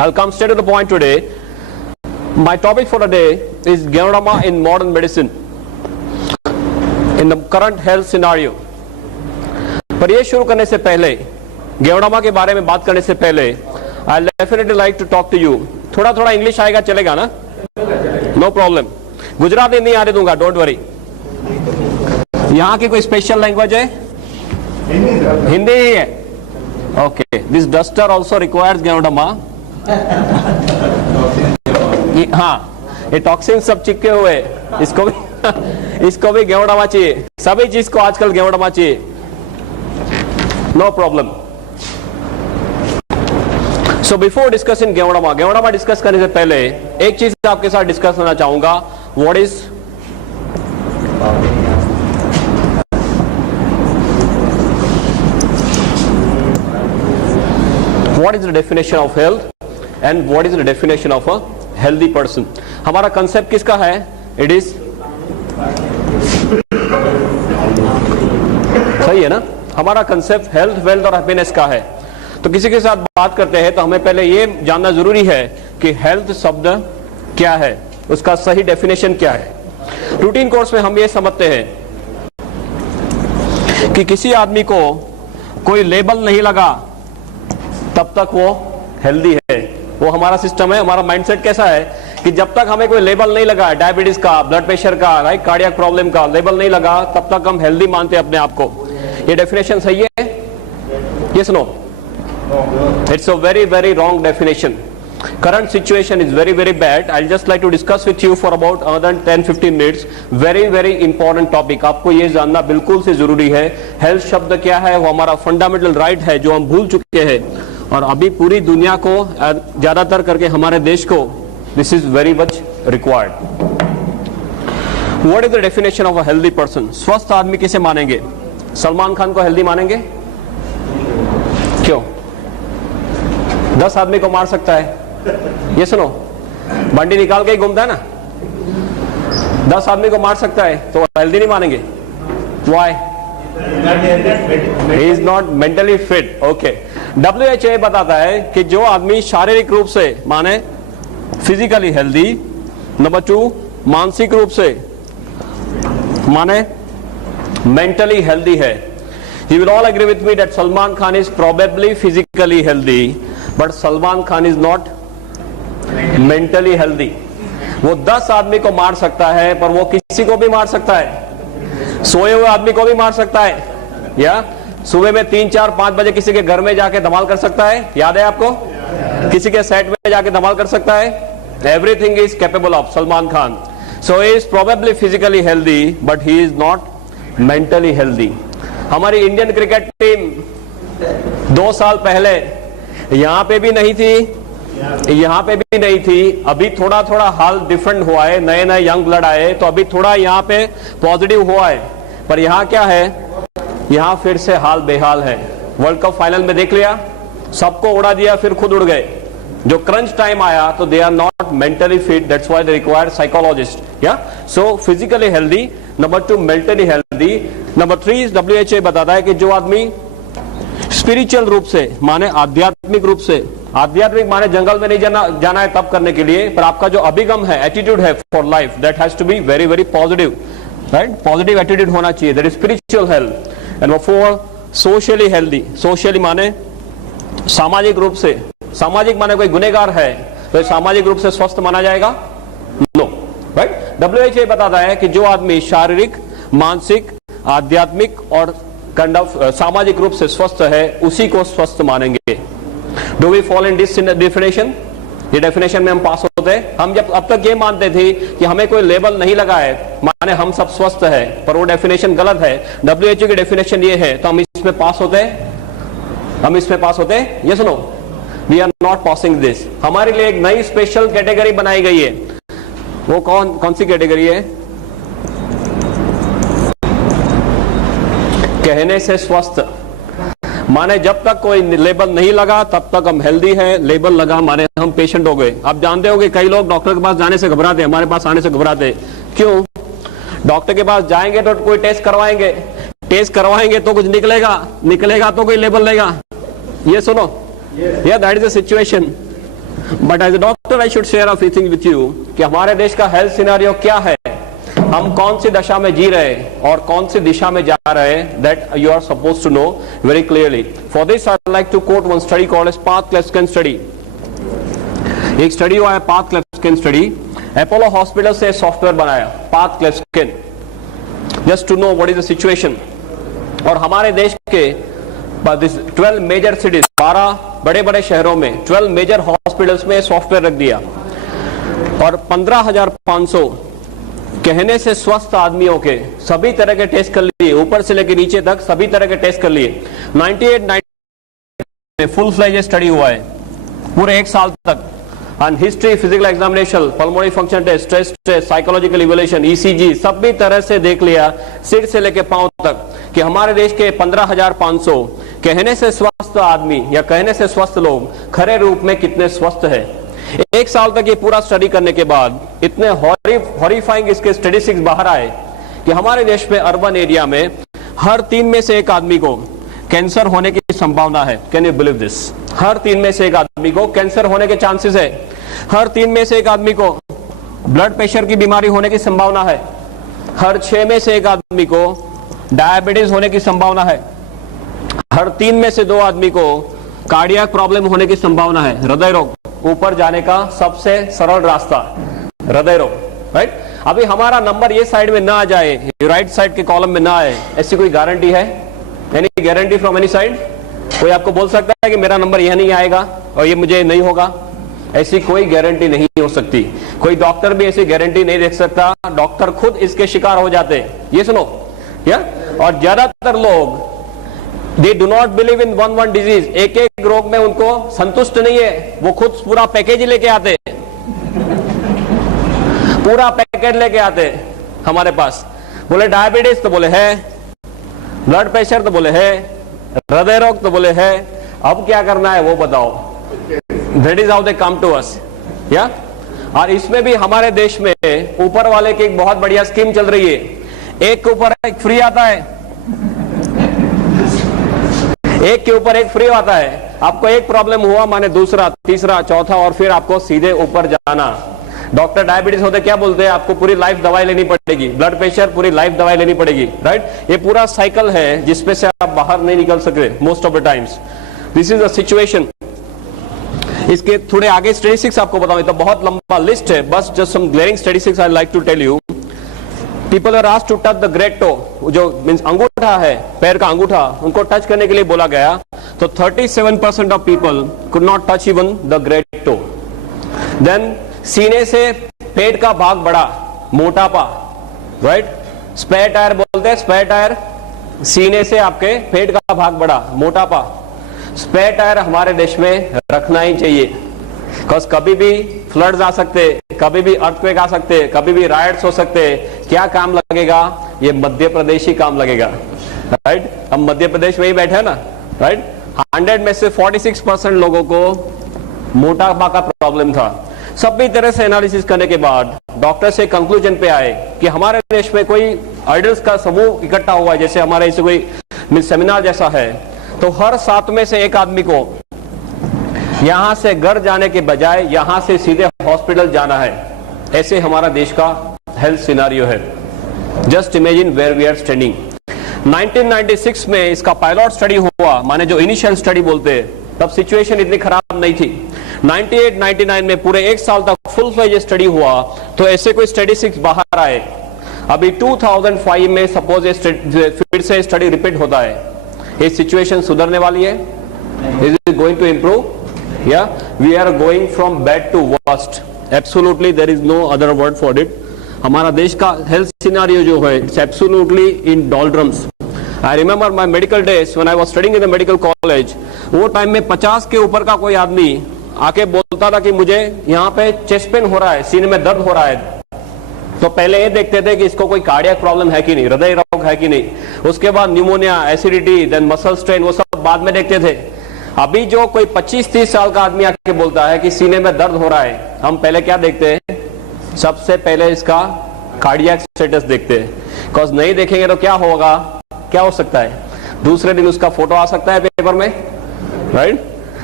I'll come straight to the point today. My topic for today is Ganoderma in modern medicine, in the current health scenario. पर ये शुरू करने से पहले, Ganoderma के बारे में बात करने से पहले, I'll definitely like to talk to you. थोड़ा थोड़ा इंग्लिश आएगा, चलेगा ना? No problem. गुजराती नहीं आने दूंगा, don't worry. यहाँ की कोई स्पेशल लैंग्वेज है? हिंदी ही है. Okay. This duster also requires Ganoderma. हाँ, ये टॉक्सिन सब चिपके हुए, इसको भी Ganoderma चाहिए. सभी चीज को आजकल Ganoderma चाहिए. No problem. So before discussing Ganoderma discuss करने से पहले एक चीज आपके साथ डिस्कस करना चाहूंगा. What is the definition of health and what is the definition of a healthy person? हमारा कंसेप्ट किसका है? It is सही है ना? हमारा कंसेप्ट हेल्थ, वेल्थ और हैप्पीनेस का है. तो किसी के साथ बात करते हैं तो हमें पहले ये जानना जरूरी है कि हेल्थ शब्द क्या है, उसका सही डेफिनेशन क्या है. रूटीन कोर्स में हम ये समझते हैं कि किसी आदमी को कोई लेबल नहीं लगा तब तक वो हेल्दी है. वो हमारा सिस्टम है. हमारा माइंडसेट कैसा है कि जब तक हमें कोई लेबल नहीं लगा, डायबिटीज का, ब्लड प्रेशर का, राइट, कार्डियक प्रॉब्लम का लेबल नहीं लगा, तब तक हम हेल्दी मानते हैं अपने आप को. ये डेफिनेशन सही है? Yes no? It's a very very wrong definition. Current situation is very very bad. I'll just like to discuss with you for about another 10-15 minutes. Very very important topic. आपको ये जानना बिल्कुल से जरूरी है. हेल्थ शब्द क्या है? वो हमारा फंडामेंटल राइट है जो हम भूल चुके हैं और अभी पूरी दुनिया को, ज्यादातर करके हमारे देश को, this is very much required. What is the definition of a healthy person? स्वस्थ आदमी किसे मानेंगे? सलमान खान को हेल्दी मानेंगे? क्यों? 10 आदमी को मार सकता है. ये सुनो, बंडी निकाल के ही घूमता है ना. 10 आदमी को मार सकता है तो हेल्दी नहीं मानेंगे. Why? He is not mentally fit. Okay. WHO बताता है कि जो आदमी शारीरिक रूप से माने फिजिकली हेल्दी, नंबर 2 मानसिक रूप से माने मेंटली हेल्दी है. You will all agree with me that Salman Khan is probably physically healthy, but Salman Khan is not mentally healthy. वो 10 आदमी को मार सकता है पर वो किसी को भी मार सकता है. सोए हुए आदमी को भी मार सकता है, या सुबह में 3, 4, 5 बजे किसी के घर में जाके धमाल कर सकता है. याद है आपको? किसी के सेट में जाके धमाल कर सकता है. Everything is capable of Salman Khan. So he is probably physically healthy, but he is not mentally healthy. हमारी इंडियन क्रिकेट टीम 2 साल पहले यहाँ पे भी नहीं थी, यहाँ पे भी नहीं थी. अभी थोड़ा थोड़ा हाल डिफरेंट हुआ है, नए नए यंग ब्लड आए तो अभी थोड़ा यहाँ पे पॉजिटिव हुआ है. पर यहाँ क्या है? यहाँ फिर से हाल बेहाल है. वर्ल्ड कप फाइनल में देख लिया, सबको उड़ा दिया, फिर खुद उड़ गए. जो क्रंच टाइम आया तो they are not mentally fit. That's why they require psychologist. या सो physically healthy, number 2 mentally healthy, number 3 WHO बताता है कि जो आदमी स्पिरिचुअल रूप से माने आध्यात्मिक रूप से, आध्यात्मिक माने जंगल में नहीं जाना है तब करने के लिए, पर आपका जो अभिगम है, एटीट्यूड है for life, that has to be very very positive, right. Positive attitude होना चाहिए. That is spiritual health. And 4 socially healthy. Socially माने सामाजिक रूप से. सामाजिक माने कोई गुनहगार है तो सामाजिक रूप से स्वस्थ माना जाएगा? No, right. WHO बताता है कि जो आदमी शारीरिक, मानसिक, आध्यात्मिक और काइंड ऑफ सामाजिक रूप से स्वस्थ है उसी को स्वस्थ मानेंगे. Do we follow in this definition? ये डेफिनेशन में हम पास होते हैं. हम जब अब तक ये मानते थे कि हमें कोई लेबल नहीं लगा है माने हम सब स्वस्थ है, पर वो डेफिनेशन गलत है. WHO की डेफिनेशन ये है तो हम इसमें पास होते हैं. हम इसमें पास होते हैं? ये सुनो, we are not passing this. हमारे लिए एक नई स्पेशल कैटेगरी बनाई गई है. वो कौन सी कैटेगरी है? कहने से स्वस्थ. माने जब तक कोई लेबल नहीं लगा तब तक हम हेल्दी हैं, लेबल लगा माने हम पेशेंट हो गए. आप जानते हो कि कई लोग डॉक्टर के पास जाने से घबराते हैं, हमारे पास आने से घबराते हैं. क्यों? डॉक्टर के पास जाएंगे तो कोई टेस्ट करवाएंगे तो कुछ निकलेगा तो कोई लेबल लेगा. ये सुनो, या that is the situation. But as a doctor I should share a few things with you कि हमारे देश का हेल्थ सिनेरियो क्या है, हम कौन सी दशा में जी रहे हैं और कौन सी दिशा में जा रहे हैं, that you are suppose to know very clearly. For this I would like to coat one study called as path क्लेफ्स्किन study. एक स्टडी हुआ है पाथ क्लेफ्स्किन स्टडी. अपोलो हॉस्पिटल से सॉफ्टवेयर बनाया path क्लेफ्स्किन, just to know what is the situation. और हमारे देश के 12 major cities, 12 बड़े बड़े शहरों में 12 मेजर हॉस्पिटल्स में सॉफ्टवेयर रख दिया और 15,500 कहने से स्वस्थ आदमियों के सभी तरह के टेस्ट कर लिए, ऊपर से लेकर नीचे तक सभी तरह के टेस्ट कर लिए. 98 में फुल फ्लेज स्टडी हुआ है पूरे एक साल तक. And history, physical examination, pulmonary function test, stress test, psychological evaluation, ECG, सभी तरह से देख लिया सिर से लेकर पांव तक कि हमारे देश के 15,500 कहने से स्वस्थ आदमी या कहने से स्वस्थ लोग खरे रूप में कितने स्वस्थ है. एक साल तक ये पूरा स्टडी करने के बाद इतने हॉरिफाइंग इसके स्टैटिस्टिक्स बाहर आए कि हमारे देश में अर्बन एरिया में हर 3 में से एक आदमी को कैंसर होने की संभावना है. Can you believe this? हर 3 में से एक आदमी को कैंसर होने के चांसेस है. हर 3 में से एक आदमी को ब्लड प्रेशर की बीमारी होने की संभावना है. हर 6 में से एक आदमी को डायबिटीज होने की संभावना है. हर 3 में से 2 आदमी को कार्डियक प्रॉब्लम होने की संभावना है. हृदय रोग ऊपर जाने का सबसे सरल रास्ता हृदय रोग, राइट. अभी हमारा नंबर ये साइड में ना आ जाए, राइट साइड के कॉलम में ना आए, ऐसी कोई गारंटी है? Any guarantee from any side? कोई आपको बोल सकता है कि मेरा नंबर यह नहीं आएगा और ये मुझे नहीं होगा? ऐसी कोई गारंटी नहीं हो सकती. कोई डॉक्टर भी ऐसी गारंटी नहीं दे सकता. डॉक्टर खुद इसके शिकार हो जाते हैं. ये सुनो या, और ज्यादातर लोग they do not believe in one disease. एक एक रोग में उनको संतुष्ट नहीं है, वो खुद पूरा पैकेज ही लेके आते, पूरा पैकेज लेके आते हमारे पास. बोले डायबिटीज तो बोले है, ब्लड प्रेशर तो बोले है, हृदय रोग तो बोले है. अब क्या करना है वो बताओ. That is how they come to us. या, और इसमें भी हमारे देश में ऊपर वाले की एक बहुत बढ़िया स्कीम चल रही है. एक के ऊपर एक फ्री आता है, एक के ऊपर एक फ्री आता है. आपको एक प्रॉब्लम हुआ माने दूसरा, तीसरा, चौथा और फिर आपको सीधे ऊपर जाना. डॉक्टर डायबिटीज होते क्या बोलते हैं? आपको पूरी लाइफ दवाई लेनी पड़ेगी. ब्लड प्रेशर पूरी लाइफ दवाई लेनी पड़ेगी, राइट. ये पूरा साइकिल है जिसपे से आप बाहर नहीं निकल सकते most of the times. This is the situation. इसके थोड़े आगे स्टैटिस्टिक्स आपको बताऊं तो बहुत लंबा लिस्ट है, बस just some glaring statistics I like to tell you. People are asked to touch the great to, जो मींस अंगूठा है, पैर का अंगूठा, उनको टच करने के लिए बोला गया तो 37% of people could not touch even the great to. Then सीने से पेट का भाग बड़ा, मोटापा, राइट. स्पेयर टायर बोलते हैं, स्पेयर टायर. सीने से आपके पेट का भाग बड़ा, मोटापा. स्पेयर टायर हमारे देश में रखना ही चाहिए, बिकॉज कभी भी फ्लड्स आ सकते, कभी भी अर्थक्वेक आ सकते, कभी भी राइट्स हो सकते. क्या काम लगेगा? ये मध्य प्रदेश ही काम लगेगा, राइट. हम मध्य प्रदेश में ही बैठे हैं ना, राइट. 100 में से 46% लोगों को मोटापा का प्रॉब्लम था. सभी तरह से एनालिसिस करने के बाद डॉक्टर से कंक्लूजन पे आए कि हमारे देश में कोई आइडल्स का समूह इकट्ठा हुआ है, जैसे हमारे इसे कोई सेमिनार जैसा है, तो हर 7 में से एक आदमी को यहां से घर जाने के बजाय यहां से सीधे हॉस्पिटल जाना है. ऐसे हमारा देश का हेल्थ सिनारियो है. Just imagine where we are standing. 1996 में इसका पायलट स्टडी हुआ, माने जो इनिशियल स्टडी बोलते हैं, तब सिचुएशन इतनी खराब नहीं थी. 98-99 में पूरे एक साल तक फुल फ्लेज स्टडी हुआ तो ऐसे कोई स्टैटिस्टिक्स बाहर आए. अभी 2005 में सपोज फिर से स्टडी रिपीट होता है. ये सिचुएशन सुधरने वाली है? Is it going to improve? या we are going from bad to worst. Absolutely there is no other word for it. हमारा देश का हेल्थ सिनेरियो जो है it's absolutely in डॉल्ड्रम्स. I remember my medical days when I was studying in the medical college. वो time में 50 के ऊपर का कोई आदमी आके बोलता था कि मुझे यहाँ पे चेस्ट पेन हो रहा है, सीने में दर्द हो रहा है, तो पहले ये देखते थे कि इसको कोई कार्डियक प्रॉब्लम है कि नहीं, हृदय रोग है कि नहीं. उसके बाद pneumonia, acidity, then muscle strain, वो सब बाद में देखते थे. अभी जो कोई 25-30 साल का आदमी आके बोलता है कि सीने में दर्द हो रहा है, हम पहले क्या देखते हैं? सबसे पहले इसका कार्डियक स्टेटस देखते हैं. बिकॉज नहीं देखेंगे तो क्या होगा, क्या हो सकता है? दूसरे दिन उसका फोटो आ सकता है पेपर में, राइट.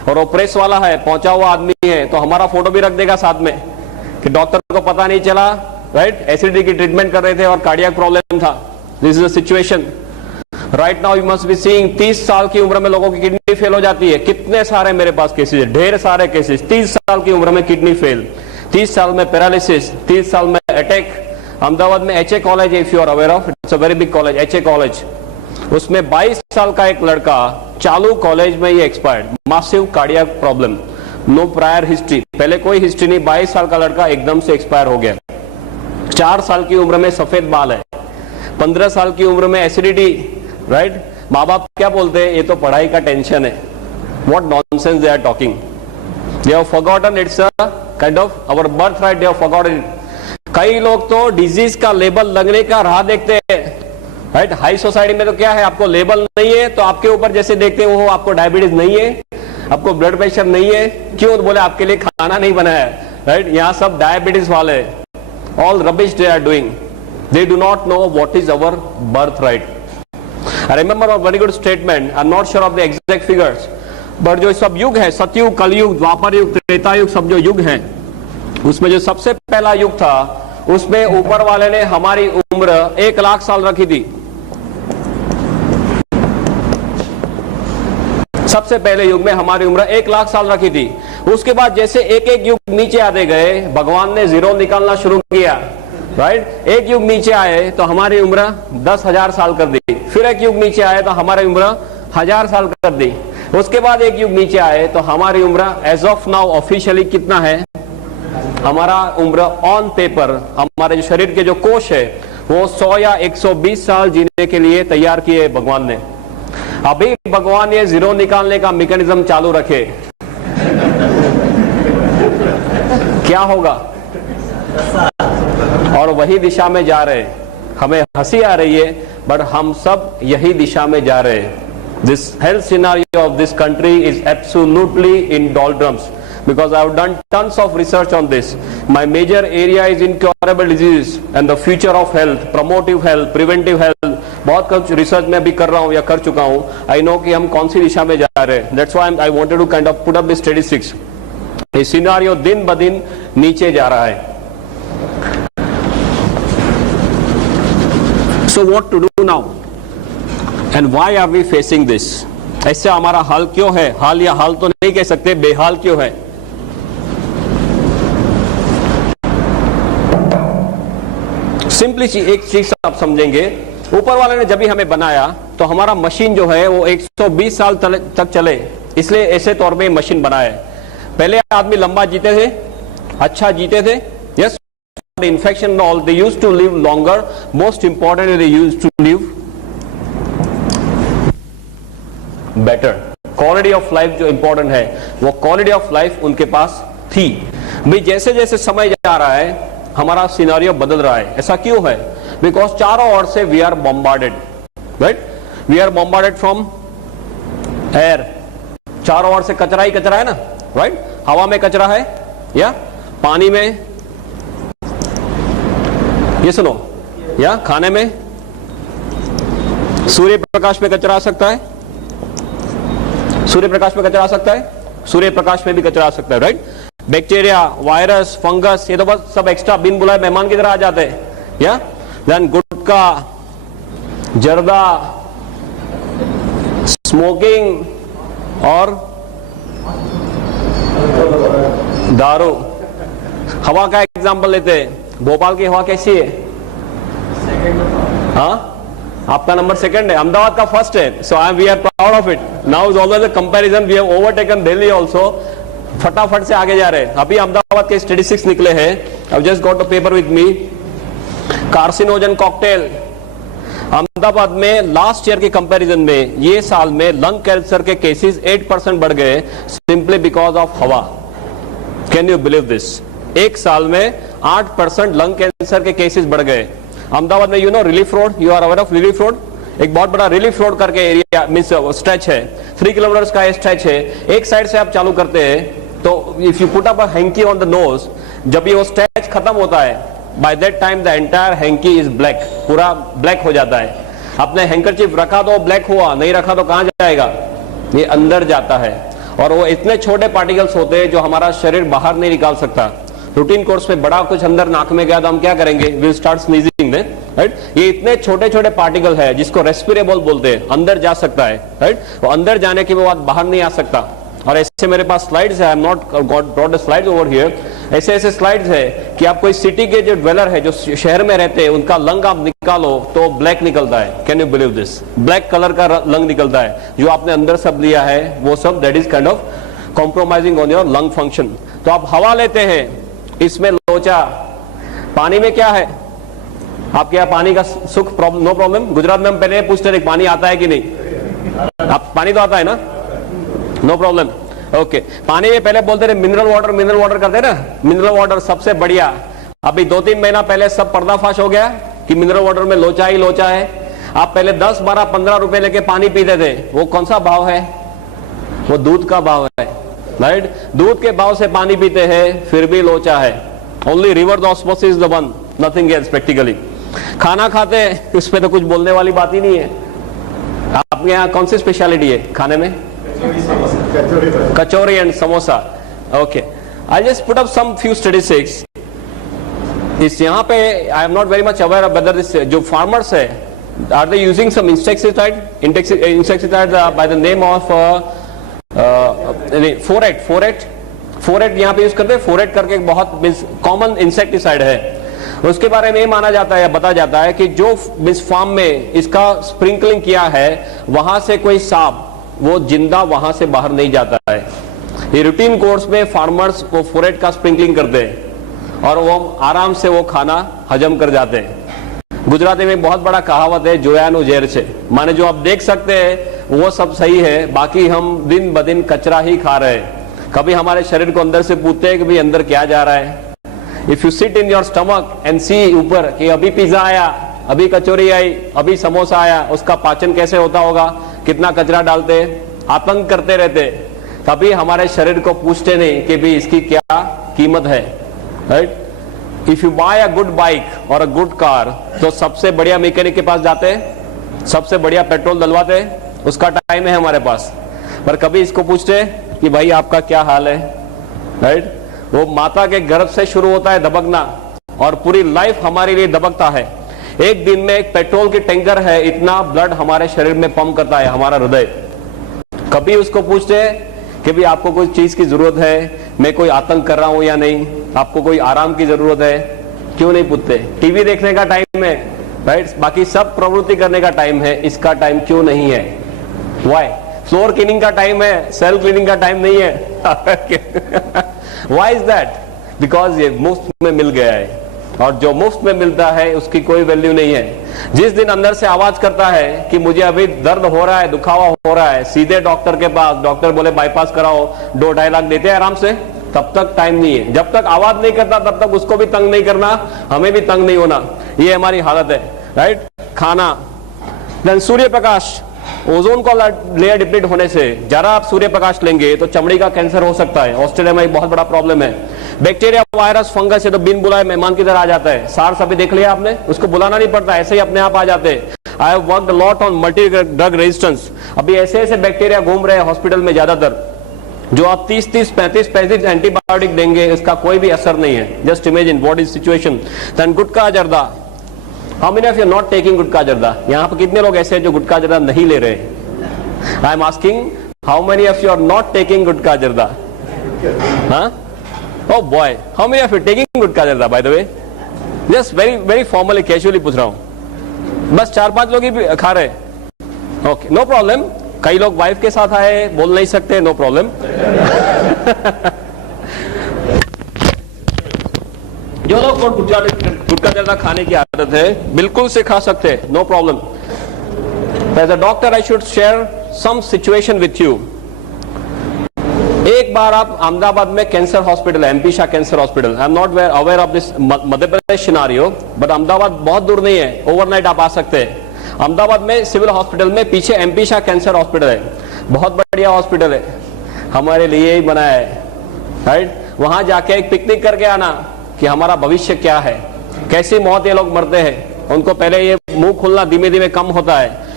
और वो प्रेस वाला है, पहुंचा हुआ आदमी है, तो हमारा फोटो भी रख देगा साथ में कि डॉक्टर को पता नहीं चला, राइट, एसिडिटी की ट्रीटमेंट कर रहे थे और कार्डियक प्रॉब्लम था। This is the situation right now. You must be seeing 30 साल की उम्र में लोगों की किडनी फेल हो जाती है। कितने सारे मेरे पास केसेस है, ढेर सारे केसेस। 30 साल की उम्र में किडनी फेल, 30 साल में पैरालिसिस, 30 साल में अटैक। अहमदाबाद में एचए कॉलेज है, if you are aware of, it's a very big college, HA college. उसमें 22 साल का एक लड़का चालू कॉलेज में ही expired, massive cardiac problem, no prior history, पहले कोई हिस्ट्री नहीं, 22 साल का लड़का एकदम से एक्सपायर हो गया। 4 साल की उम्र में सफेद बाल है, 15 साल की उम्र में एसिडिटी, राइट। माँ बाप क्या बोलते हैं, ये तो पढ़ाई का टेंशन है। What nonsense they are talking, they have forgotten it's a kind of our birth right, they have forgotten it. कई लोग तो डिजीज का लेबल लगने का राह देखते हैं, राइट। हाई सोसाइटी में तो क्या है, आपको लेबल नहीं है तो आपके ऊपर जैसे देखते हो, आपको डायबिटीज नहीं है, आपको ब्लड प्रेशर नहीं है, क्यों, बोले आपके लिए खाना नहीं बनाया है, राइट। यहाँ सब डायबिटीज वाले, all rubbish they are doing, they do not know what is our birth right. I remember a very good statement, I'm not sure of the exact figures, but जो सब युग है, सतयुग, कलयुग, द्वापर युग, त्रेता युग, सब जो युग हैं, उसमें जो सबसे पहला युग था, उसमें ऊपर वाले ने हमारी उम्र 1 लाख साल रखी थी। सबसे पहले युग में हमारी उम्र 1 लाख साल रखी थी। उसके बाद जैसे एक एक युग नीचे आते गए, भगवान ने जीरो निकालना शुरू किया, राइट। एक युग नीचे आए तो हमारी उम्र 10,000 साल कर दी, फिर एक युग नीचे आए तो हमारी उम्र 1000 साल कर दी, उसके बाद एक युग नीचे आए तो हमारी उम्र एज ऑफ नाउ ऑफिशियली कितना है, हमारा उम्र ऑन पेपर, हमारे जो शरीर के जो कोश है वो 100 या 120 साल जीने के लिए तैयार किए भगवान ने। अभी भगवान ये जीरो निकालने का मैकेनिज्म चालू रखे, क्या होगा, और वही दिशा में जा रहे। हमें हंसी आ रही है, बट हम सब यही दिशा में जा रहे हैं। This health scenario of this country is absolutely in doldrums because I have done tons of research on this. My major area is incurable diseases and the future of health, promotive health, preventive health. बहुत कुछ research में भी कर रहा हूँ या कर चुका हूँ। I know कि हम कौन सी दिशा में जा रहे हैं। That's why I wanted to kind of put up the statistics. ये सिनारियो दिन ब दिन नीचे जा रहा है। So what to do now? And why are we facing this? ऐसे हमारा हाल क्यों है, हाल या हाल तो नहीं कह सकते, बेहाल क्यों है? सिंपली एक चीज आप समझेंगे, ऊपर वाले ने जब भी हमें बनाया तो हमारा मशीन जो है वो 120 साल तक चले, इसलिए ऐसे तौर पे मशीन बनाया है। पहले आदमी लंबा जीते थे, अच्छा जीते थे, yes, infection and all, they used to live longer. Most importantly, they used to live better. Quality of life जो important है, वो quality of life उनके पास थी। भाई जैसे जैसे समय जा रहा है हमारा सिनारियो बदल रहा है। ऐसा क्यों है? बिकॉज चारों ओर से we are bombarded, right, we are bombarded from air. चारों ओर से कचरा ही कचरा है ना, राइट। हवा में कचरा है या पानी में, ये सुनो, या खाने में, सूर्य प्रकाश में कचरा आ सकता है, सूर्य प्रकाश में कचरा आ सकता है, सूर्य प्रकाश में भी कचरा आ सकता है, राइट। बैक्टीरिया, वायरस, फंगस, ये तो बस सब एक्स्ट्रा बिन बुलाए मेहमान की तरह आ जाते हैं, या देन गुटखा, जर्दा, स्मोकिंग और दारू। हवा का एग्जांपल लेते हैं, भोपाल की हवा कैसी है? हाँ, आपका नंबर सेकंड है, अहमदाबाद का फर्स्ट है। सो आई we are proud of it. Now is always a comparison, we have overtaken Delhi also. फटाफट से आगे जा रहे हैं। अभी अहमदाबाद के स्टैटिस्टिक्स निकले हैं, I just got a paper with me. Carcinogen cocktail, Ahmedabad में लास्ट ईयर के कंपैरिजन में ये साल में लंग कैंसर के केसेस 8% बढ़ गए, सिंपली बिकॉज ऑफ हवा। Can you believe this? एक साल में 8% लंग कैंसर के केसेस बढ़ गए अहमदाबाद में। You know relief road, you are aware of relief road? एक बहुत बड़ा रिलीफ रोड करके एरिया मींस स्ट्रेच है, 3 किलोमीटर का स्ट्रेच है। एक साइड से आप चालू करते हैं तो if you put up a hanky on the nose, जब ये वो स्ट्रेच खत्म होता है, by that time the entire hanky is black, पूरा ब्लैक हो जाता है। आपने हैंकरचीफ रखा तो ब्लैक हुआ, नहीं रखा तो कहां जाएगा? ये अंदर जाता है। और वो इतने छोटे पार्टिकल्स होते हैं जो हमारा शरीर बाहर नहीं निकाल सकता। रूटीन कोर्स में बड़ा कुछ अंदर नाक में गया तो हम क्या करेंगे, विल स्टार्ट स्नीजिंग, राइट। ये इतने छोटे छोटे पार्टिकल है जिसको रेस्पिरेबल बोलते हैं, अंदर जा सकता है, राइट। वो अंदर जाने के बाद बाहर नहीं आ सकता। और ऐसे मेरे पास स्लाइड्स है, I am not brought the slides over here. ऐसे ऐसे स्लाइड्स है कि आप कोई सिटी के जो ड्वेलर है, जो शहर में रहते हैं, उनका लंग आप निकालो तो ब्लैक निकलता है। Can you believe this? Black colour का लंग निकलता है। जो आपने अंदर सब लिया है वो सब, that is kind of compromising on your lung function. तो आप हवा लेते हैं, इसमें लोचा। पानी में क्या है आपके यहाँ? पानी का सुख, नो प्रॉब्लम। गुजरात में हम पहले पूछते थे पानी आता है कि नहीं। आप पानी तो आता है ना, नो प्रॉब्लम, ओके। पानी में पहले बोलते थे मिनरल वाटर करते ना, मिनरल वाटर सबसे बढ़िया। अभी 2-3 महीना पहले सब पर्दाफाश हो गया कि मिनरल वाटर में लोचा ही लोचा है। आप पहले 10, 12, 15 रुपए लेके पानी पीते थे, वो कौन सा भाव है? वो दूध का भाव है, राइट। दूध के भाव से पानी पीते हैं, फिर भी लोचा है। Only reverse osmosis is the one, nothing else practically. खाना खाते हैं, उस पर तो कुछ बोलने वाली बात ही नहीं है। आपके यहाँ कौन सी स्पेशलिटी है खाने में? कचौरी and samosa, okay. I just put up some few statistics. इस यहाँ पे I am not very much aware of whether this, जो फार्मर्स है, are they using some insecticide by the name of फोरेट यहाँ पे यूज करते हैं। फोरेट करके एक बहुत कॉमन इंसेक्टिसाइड है। उसके बारे में माना जाता है, बताया जाता है कि जो इस फार्म में इसका स्प्रिंकलिंग किया है, वहां से कोई सांप वो जिंदा वहां से बाहर नहीं जाता है। ये रूटीन कोर्स में फार्मर्स वो फोरेट का स्प्रिंकलिंग करते हैं और वो आराम से वो खाना हजम कर जाते हैं। गुजराती में बहुत बड़ा कहावत है, जोयानु जेर छे, माने जो आप देख सकते हैं वो सब सही है, बाकी हम दिन ब दिन कचरा ही खा रहे हैं। कभी हमारे शरीर को अंदर से पूछते हैं कि भाई अंदर क्या जा रहा है। If you sit in your stomach and सी ऊपर कि अभी पिज्जा आया, अभी कचौरी आई, अभी समोसा आया, उसका पाचन कैसे होता होगा, कितना कचरा डालते, आतंक करते रहते। कभी हमारे शरीर को पूछते नहीं कि भी इसकी क्या कीमत है, right. If you bye a good bike और अ गुड कार, तो सबसे बढ़िया मैकेनिक के पास जाते हैं, सबसे बढ़िया पेट्रोल डलवाते, उसका टाइम है हमारे पास। पर कभी इसको पूछते कि भाई आपका क्या हाल है, राइट। वो माता के गर्भ से शुरू होता है दबकना और पूरी लाइफ हमारे लिए दबकता है। एक दिन में एक पेट्रोल की टैंकर है, इतना ब्लड हमारे शरीर में पंप करता है हमारा हृदय। कभी उसको पूछते हैं कि भी आपको कोई चीज की जरूरत है, मैं कोई आतंक कर रहा हूं या नहीं, आपको कोई आराम की जरूरत है, क्यों नहीं पूछते? टीवी देखने का टाइम है, राइट, बाकी सब प्रवृत्ति करने का टाइम है, इसका टाइम क्यों नहीं है? व्हाई? फ्लोर क्लीनिंग का टाइम है, सेल क्लीनिंग का टाइम नहीं है। Why is that? बिकॉज ये मुफ्त में मिल गया है और जो मुफ्त में मिलता है उसकी कोई वैल्यू नहीं है। जिस दिन अंदर से आवाज करता है कि मुझे अभी दर्द हो रहा है, दुखावा हो रहा है, सीधे डॉक्टर के पास, डॉक्टर बोले बाईपास कराओ, 2-2.5 लाख देते हैं आराम से, तब तक टाइम नहीं है। जब तक आवाज नहीं करता तब तक उसको भी तंग नहीं करना, हमें भी तंग नहीं होना, ये हमारी हालत है, राइट। खाना, देन सूर्य प्रकाश, ओजोन का लेयर डिप्लीट होने से जरा आप सूर्य प्रकाश लेंगे तो चमड़ी का कैंसर हो सकता है। ऑस्ट्रेलिया में एक बहुत बड़ा प्रॉब्लम है। बैक्टीरिया, वायरस, फंगस, ये तो बिन बुलाए मेहमान की तरह आ जाता है। सार्स अभी देख लिया आपने, उसको बुलाना नहीं पड़ता, ऐसे ही अपने आप आ जाते हैं। I have worked a lot on multi drug resistance. अभी ऐसे ऐसे बैक्टीरिया घूम रहे हैं हॉस्पिटल में ज्यादातर, जो आप 30-30, 35-35 एंटीबायोटिक देंगे, इसका कोई भी असर नहीं है। Just imagine what is situation. Then गुटखा जर्दा, how many of you not taking गुटखा जर्दा? यहाँ पर कितने लोग ऐसे हैं जो गुटखा जर्दा नहीं ले रहे? I am asking, how many of you are not taking गुटखा जर्दा? हाँ? Oh boy, how many of you taking गुटखा जर्दा by the way? Just very formally, casually पूछ रहा हूँ। बस 4-5 लोग ही खा रहे। Okay, no problem. कई लोग वाइफ के साथ आए, बोल नहीं सकते, नो प्रॉब्लम। जो लोग को गुटखा जर्दा खाने की आदत है, बिल्कुल से खा सकते हैं, no problem. As a doctor, I should share some situation with you. एक बार आप अहमदाबाद में कैंसर हॉस्पिटल है, MP Shah cancer hospital. I am not aware of this Madhya Pradesh scenario, but Ahmedabad बहुत दूर नहीं है, ओवरनाइट आप आ सकते हैं। अहमदाबाद में सिविल हॉस्पिटल में पीछे एमपी शाह कैंसर हॉस्पिटल है, बहुत बढ़िया हॉस्पिटल है, हमारे लिए ही बनाया है, राइट। वहां जाके एक पिकनिक करके आना कि हमारा भविष्य क्या है, कैसी मौत ये लोग मरते हैं। उनको पहले ये मुंह खुलना धीमे धीमे कम होता है,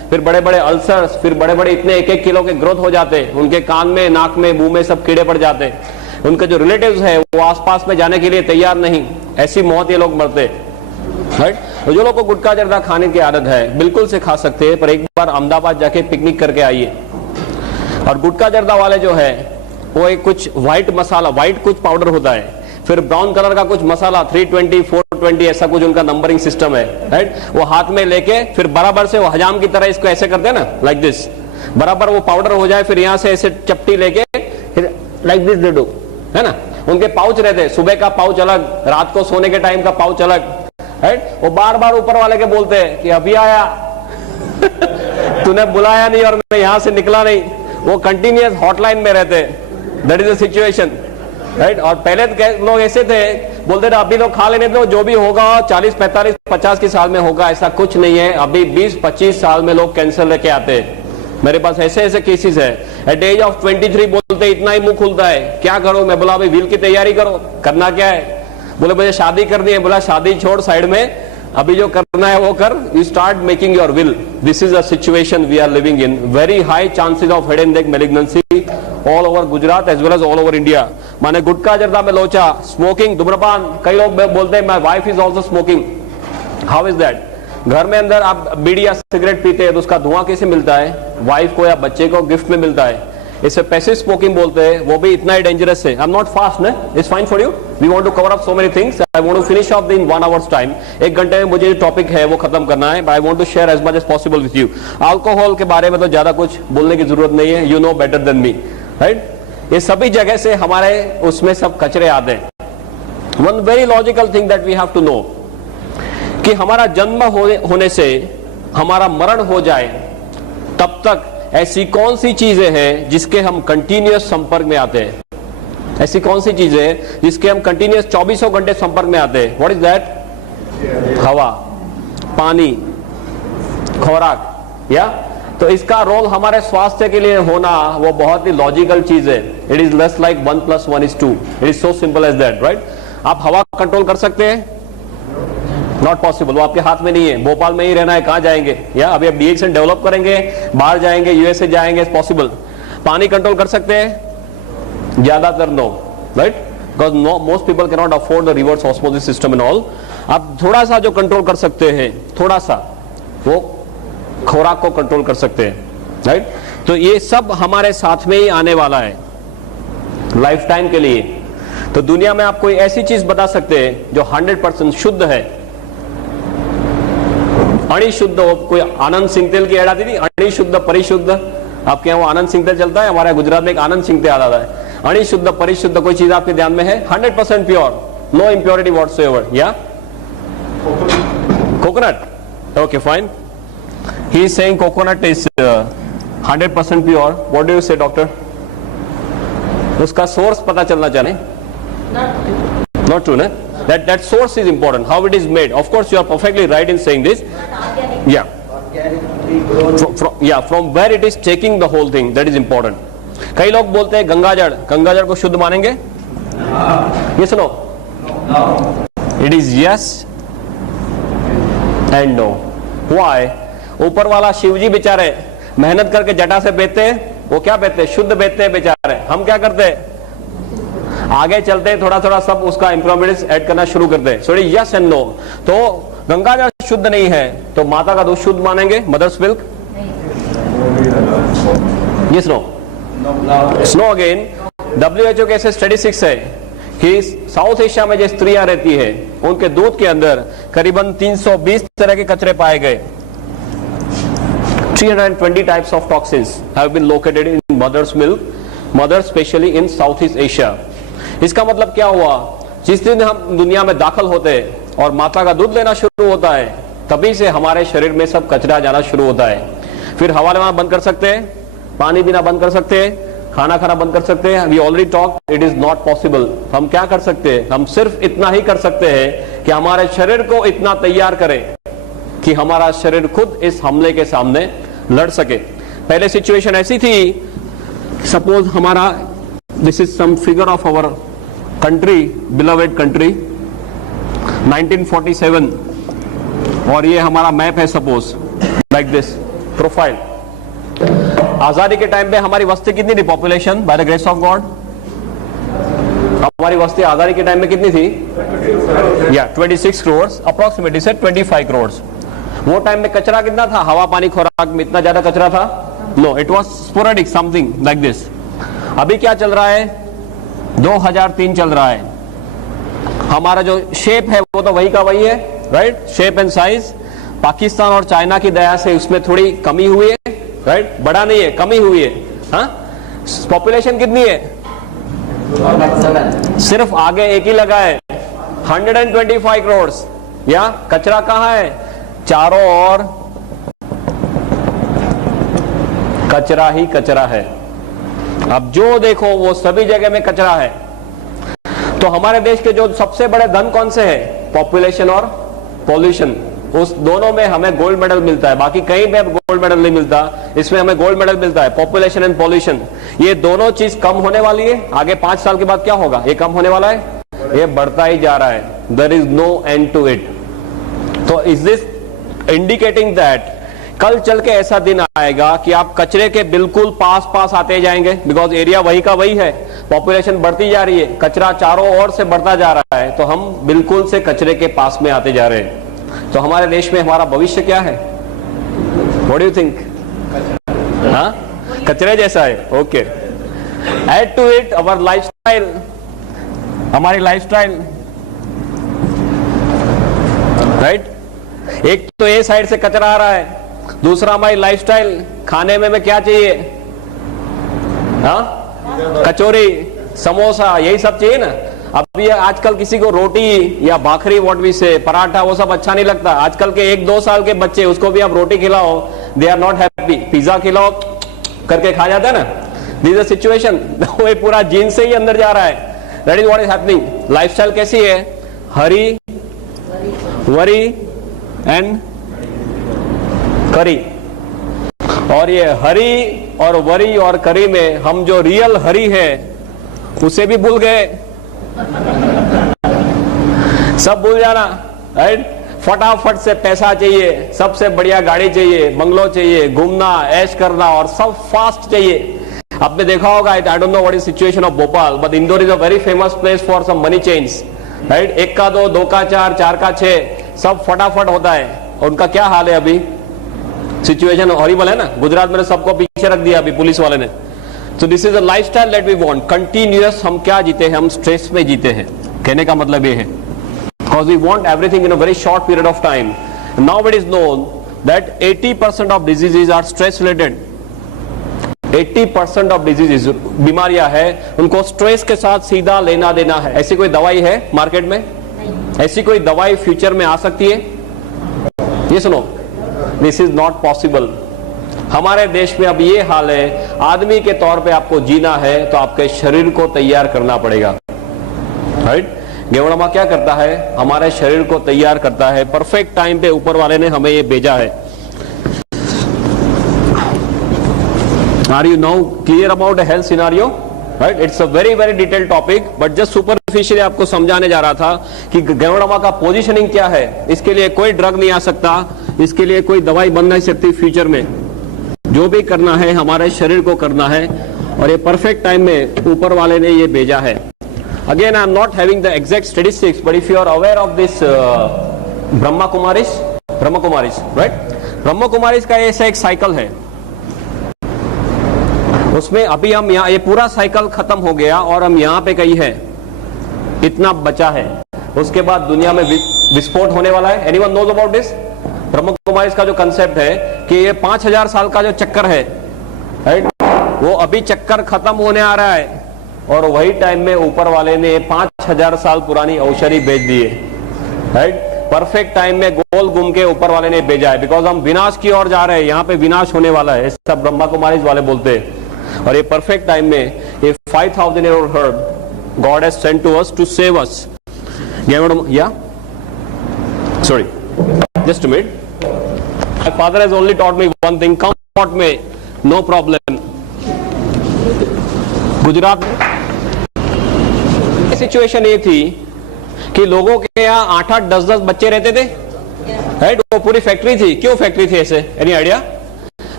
फिर बड़े बड़े अल्सर्स, फिर बड़े बड़े इतने 1-1 किलो के ग्रोथ हो जाते, उनके कान में, नाक में, मुंह में सब कीड़े पड़ जाते, उनके जो रिलेटिव्स है वो आसपास में जाने के लिए तैयार नहीं, ऐसी मौत ये लोग मरते, राइट। तो जो लोग को गुटखा जर्दा खाने की आदत है बिल्कुल से खा सकते हैं, पर एक बार अहमदाबाद जाके पिकनिक करके आइए। और गुटखा जर्दा वाले जो है वो एक कुछ व्हाइट मसाला, व्हाइट कुछ पाउडर होता है, फिर ब्राउन कलर का कुछ मसाला 320, 420 ऐसा कुछ उनका नंबरिंग सिस्टम है, राइट। वो हाथ में लेके फिर बराबर से वो हजाम की तरह इसको ऐसे करते हैं ना, लाइक दिस, बराबर वो पाउडर हो जाए, फिर यहाँ से ऐसे चपटी लेके फिर लाइक दिस दे दो, है ना। उनके पाउच रहते, सुबह का पाउच अलग, रात को सोने के टाइम का पाउच अलग, राइट। वो बार बार ऊपर वाले के बोलते हैं कि अभी आया तूने बुलाया नहीं और मैं यहां से निकला नहीं। वो कंटिन्यूअस हॉटलाइन में रहते, that is the situation, right. और पहले तो लोग ऐसे थे, बोलते थे अभी लोग खा लेने दो, जो भी होगा 40, 45, 50 के साल में होगा, ऐसा कुछ नहीं है। अभी 20-25 साल में लोग कैंसर लेके आते हैं। मेरे पास ऐसे ऐसे केसेस है, एट एज ऑफ 23 बोलते इतना ही मुंह खुलता है, क्या करो। मैं बोला अभी व्हील की तैयारी करो, करना क्या है। बोले मुझे शादी करनी है। बोला शादी छोड़ साइड में, अभी जो करना है वो कर, you start making your will. This is a situation we are living in. Very high chances of head and neck malignancy all over Gujarat as well as all over India. माने गुटखा जर्दा में लोचा, स्मोकिंग, धूम्रपान, कई लोग बोलते हैं my wife is also smoking. How is that? घर में अंदर आप बीड़ी या सिगरेट पीते हैं तो उसका धुआं कैसे मिलता है? वाइफ को या बच्चे को गिफ्ट में मिलता है। इसे पैसिव स्मोकिंग बोलते हैं, वो भी इतना ही डेंजरस है। आई एम नॉट फास्ट, ना, it's fine for you. We want to cover up so many things, I want to finish off in 1 hours time. 1 घंटे में मुझे जो टॉपिक है वो खत्म करना है, but I want to share as much as possible with you. Alcohol के बारे में तो ज्यादा कुछ बोलने की जरूरत नहीं है, you know better than me, right. ये सभी जगह से हमारे उसमें सब कचरे आते हैं। One very logical thing that we have to know कि हमारा जन्म होने से हमारा मरण हो जाए तब तक ऐसी कौन सी चीजें हैं जिसके हम कंटिन्यूअस संपर्क में आते हैं? ऐसी कौन सी चीजें हैं जिसके हम कंटिन्यूअस 24 घंटे संपर्क में आते हैं? What is that? हवा, पानी, खुराक, या तो इसका रोल हमारे स्वास्थ्य के लिए होना वो बहुत ही लॉजिकल चीज है। It is less like 1 + 1 = 2। It is so simple as that, right. आप हवा कंट्रोल कर सकते हैं? नॉट पॉसिबल, वो आपके हाथ में नहीं है। भोपाल में ही रहना है, कहां जाएंगे? या अभी आप डीएक्सन डेवलप करेंगे, बाहर जाएंगे, यूएसए जाएंगे, पॉसिबल। पानी कंट्रोल कर सकते हैं? ज्यादातर no, right, because most people can not afford the reverse osmosis system and all. आप थोड़ा सा जो कंट्रोल कर सकते हैं, थोड़ा सा, वो खुराक को कंट्रोल कर सकते हैं, राइट। तो ये सब हमारे साथ में ही आने वाला है लाइफ टाइम के लिए। तो दुनिया में आप कोई ऐसी चीज बता सकते हैं जो 100% शुद्ध है? अणिशुद्ध हो, कोई आनंद सिंह तेल की ऐड आती थी, अणिशुद्ध परिशुद्ध। आपके यहाँ वो आनंद सिंह तेल चलता है, हमारे गुजरात में एक आनंद सिंह तेल आता है। अणिशुद्ध परिशुद्ध कोई चीज आपके ध्यान में है? 100% प्योर, नो इम्प्योरिटी व्हाटसोएवर, या coconut? Okay, fine. He is saying coconut is 100% pure. What do you से डॉक्टर? उसका सोर्स पता चलना चाहिए। Not true, na? That source is important. How it is made. Of course, you are perfectly right in saying this. Yeah. From where it is taking the whole thing, that is important. कई लोग बोलते हैं गंगाजल, गंगाजल को शुद्ध मानेंगे? Yes or no? It is yes and no. Why? ऊपर वाला शिवजी बेचारे मेहनत करके जटा से बेचते हैं, वो क्या बेचते हैं? शुद्ध बेचते हैं बेचारे। हम क्या करते हैं? आगे चलते थोड़ा थोड़ा सब उसका इंप्रूवमेंट्स ऐड करना शुरू करते हैं। Sorry, yes and no. तो गंगाजल शुद्ध नहीं है तो माता का दूध शुद्ध मानेंगे? Mother's milk? Yes no? Know again. WHO के ऐसे स्टैटिस्टिक्स है कि साउथ एशिया में जो स्त्रियां रहती है उनके दूध के अंदर करीबन 320 तरह के कचरे पाए गए। 320 types of toxins have been located in mother's milk, mother especially in Southeast Asia. इसका मतलब क्या हुआ? जिस दिन हम दुनिया में दाखिल होते हैं और माता का दूध लेना शुरू होता है, तभी से हमारे शरीर में सब कचरा जाना शुरू होता है। फिर हवा लेना बंद कर सकते हैं, पानी पीना बंद कर सकते हैं, खाना खाना बंद कर सकते हैं। We already talk, it is not possible. हम क्या कर सकते हैं? हम सिर्फ इतना ही कर सकते हैं कि हमारे शरीर को इतना तैयार करें कि हमारा शरीर खुद इस हमले के सामने लड़ सके। पहले सिचुएशन ऐसी थी, सपोज हमारा, this is some figure of our country, beloved country, 1947, और ये हमारा मैप है, सपोज लाइक दिस, प्रोफाइल। आजादी के टाइम पे हमारी वस्ती कितनी थी? Population by the grace of God हमारी वस्ती आजादी के टाइम में कितनी थी? 26 करोड़ अप्रोक्सीमेटली से 25 करोड़। वो टाइम में कचरा कितना था? हवा पानी खुराक में इतना ज्यादा कचरा था? No, it was sporadic something like this. अभी क्या चल रहा है? 2003 चल रहा है। हमारा जो शेप है वो तो वही का वही है, right? Shape and size Pakistan और चाइना की दया से उसमें थोड़ी कमी हुई है, राइट? बड़ा नहीं है, कमी हुई है। हाँ, पॉपुलेशन कितनी है? सिर्फ आगे एक ही लगा है, 125 करोड़। या कचरा कहां है? चारों ओर कचरा ही कचरा है। अब जो देखो वो सभी जगह में कचरा है। तो हमारे देश के जो सबसे बड़े धन कौन से हैं? पॉपुलेशन और पॉल्यूशन। उस दोनों में हमें गोल्ड मेडल मिलता है, बाकी कहीं पे गोल्ड मेडल नहीं मिलता। इसमें हमें गोल्ड मेडल मिलता है, पॉपुलेशन एंड पॉल्यूशन। ये दोनों चीज कम होने वाली है। आगे 5 साल के बाद क्या होगा? ये कम होने वाला है, ये बढ़ता ही जा रहा है। There is no and to it. तो इज दिस इंडिकेटिंग दैट कल चल के ऐसा दिन आएगा कि आप कचरे के बिल्कुल पास आते जाएंगे, बिकॉज एरिया वही का वही है, पॉपुलेशन बढ़ती जा रही है, कचरा चारों ओर से बढ़ता जा रहा है, तो हम बिल्कुल से कचरे के पास में आते जा रहे हैं। तो हमारे देश में हमारा भविष्य क्या है? What do you think? हाँ, कचरे जैसा है। Okay, add to it our lifestyle, हमारी लाइफस्टाइल, राइट? एक तो ए साइड से कचरा आ रहा है, दूसरा हमारी लाइफस्टाइल। खाने में क्या चाहिए? हाँ, कचौरी समोसा यही सब चाहिए ना। अब ये आजकल किसी को रोटी या भाखरी, व्हाट वी से, पराठा, वो सब अच्छा नहीं लगता। आजकल के 1-2 साल के बच्चे, उसको भी आप रोटी खिलाओ, they are not happy. Pizza खिलाओ करके खा जाता है ना। This is situation. वो पूरा जीन से ही अंदर जा रहा है। That is what is happening. Lifestyle कैसी है? हरी, वरी एंड करी। और ये हरी और वरी और करी में हम जो रियल हरी है उसे भी भूल गए। सब भूल जाना, राइट? फटाफट से पैसा चाहिए, सबसे बढ़िया गाड़ी चाहिए, बंगलो चाहिए, घूमना, ऐश करना, और सब फास्ट चाहिए। आपने देखा होगा, I don't know what is situation of Bhopal, but Indore is a very famous place for some money change, right? 1 का 2, 2 का 4, 4 का 6, सब फटाफट होता है। और उनका क्या हाल है अभी? सिचुएशन हॉरिबल है ना। गुजरात में सबको पीछे रख दिया अभी पुलिस वाले ने। So this is a lifestyle that we want. Continuous हम क्या जीते हैं? हम स्ट्रेस में जीते हैं। कहने का मतलब ये है, because we want everything in a very short period of time. Now it is known that 80% of diseases are stress related. 80% of diseases, बीमारियां है, उनको स्ट्रेस के साथ सीधा लेना देना है। ऐसी कोई दवाई है मार्केट में? ऐसी कोई दवाई फ्यूचर में आ सकती है? ये सुनो, दिस इज नॉट पॉसिबल। हमारे देश में अब ये हाल है, आदमी के तौर पे आपको जीना है तो आपके शरीर को तैयार करना पड़ेगा, राइट? गेवड़मा क्या करता है? हमारे शरीर को तैयार करता है। परफेक्ट टाइम पे ऊपर वाले ने हमें ये भेजा है। Are you now clear about health scenario? Right, it's a very very detailed topic, but just superficially आपको समझाने जा रहा था कि गेवड़मा का पोजीशनिंग क्या है। इसके लिए कोई ड्रग नहीं आ सकता, इसके लिए कोई दवाई बन नहीं सकती फ्यूचर में। जो भी करना है हमारे शरीर को करना है, और ये परफेक्ट टाइम में ऊपर वाले ने ये भेजा है। Again I am not having the exact statistics, but if you are aware of this Brahma Kumaris, right? Brahma Kumaris का ऐसा एक साइकिल है, उसमें अभी हम यहाँ, ये पूरा साइकिल खत्म हो गया और हम यहाँ पे कहीं है, इतना बचा है। उसके बाद दुनिया में विस्फोट होने वाला है। Anyone knows about this? Brahma Kumaris का जो कंसेप्ट है कि ये 5000 साल का जो चक्कर है, राइट, वो अभी चक्कर खत्म होने आ रहा है, और वही टाइम में ऊपर वाले ने 5000 साल पुरानी औषधि भेज दी है, राइट? परफेक्ट टाइम में गोल घूम के ऊपर वाले ने भेजा है, बिकॉज हम विनाश की ओर जा रहे हैं, यहाँ पे विनाश होने वाला है, ऐसा ब्रह्मा कुमारीज वाले बोलते हैं। और ये परफेक्ट टाइम में ये 5000 year old herb God has sent to us to save us. Yeah? Sorry. Just a minute. My father has only taught me one thing. Come taught me, no problem. Gujarat में situation ये थी कि लोगों के यहाँ 8-8, 10-10 बच्चे रहते थे, राइट? वो पूरी फैक्ट्री थी। क्यों फैक्ट्री थी ऐसे? Any idea?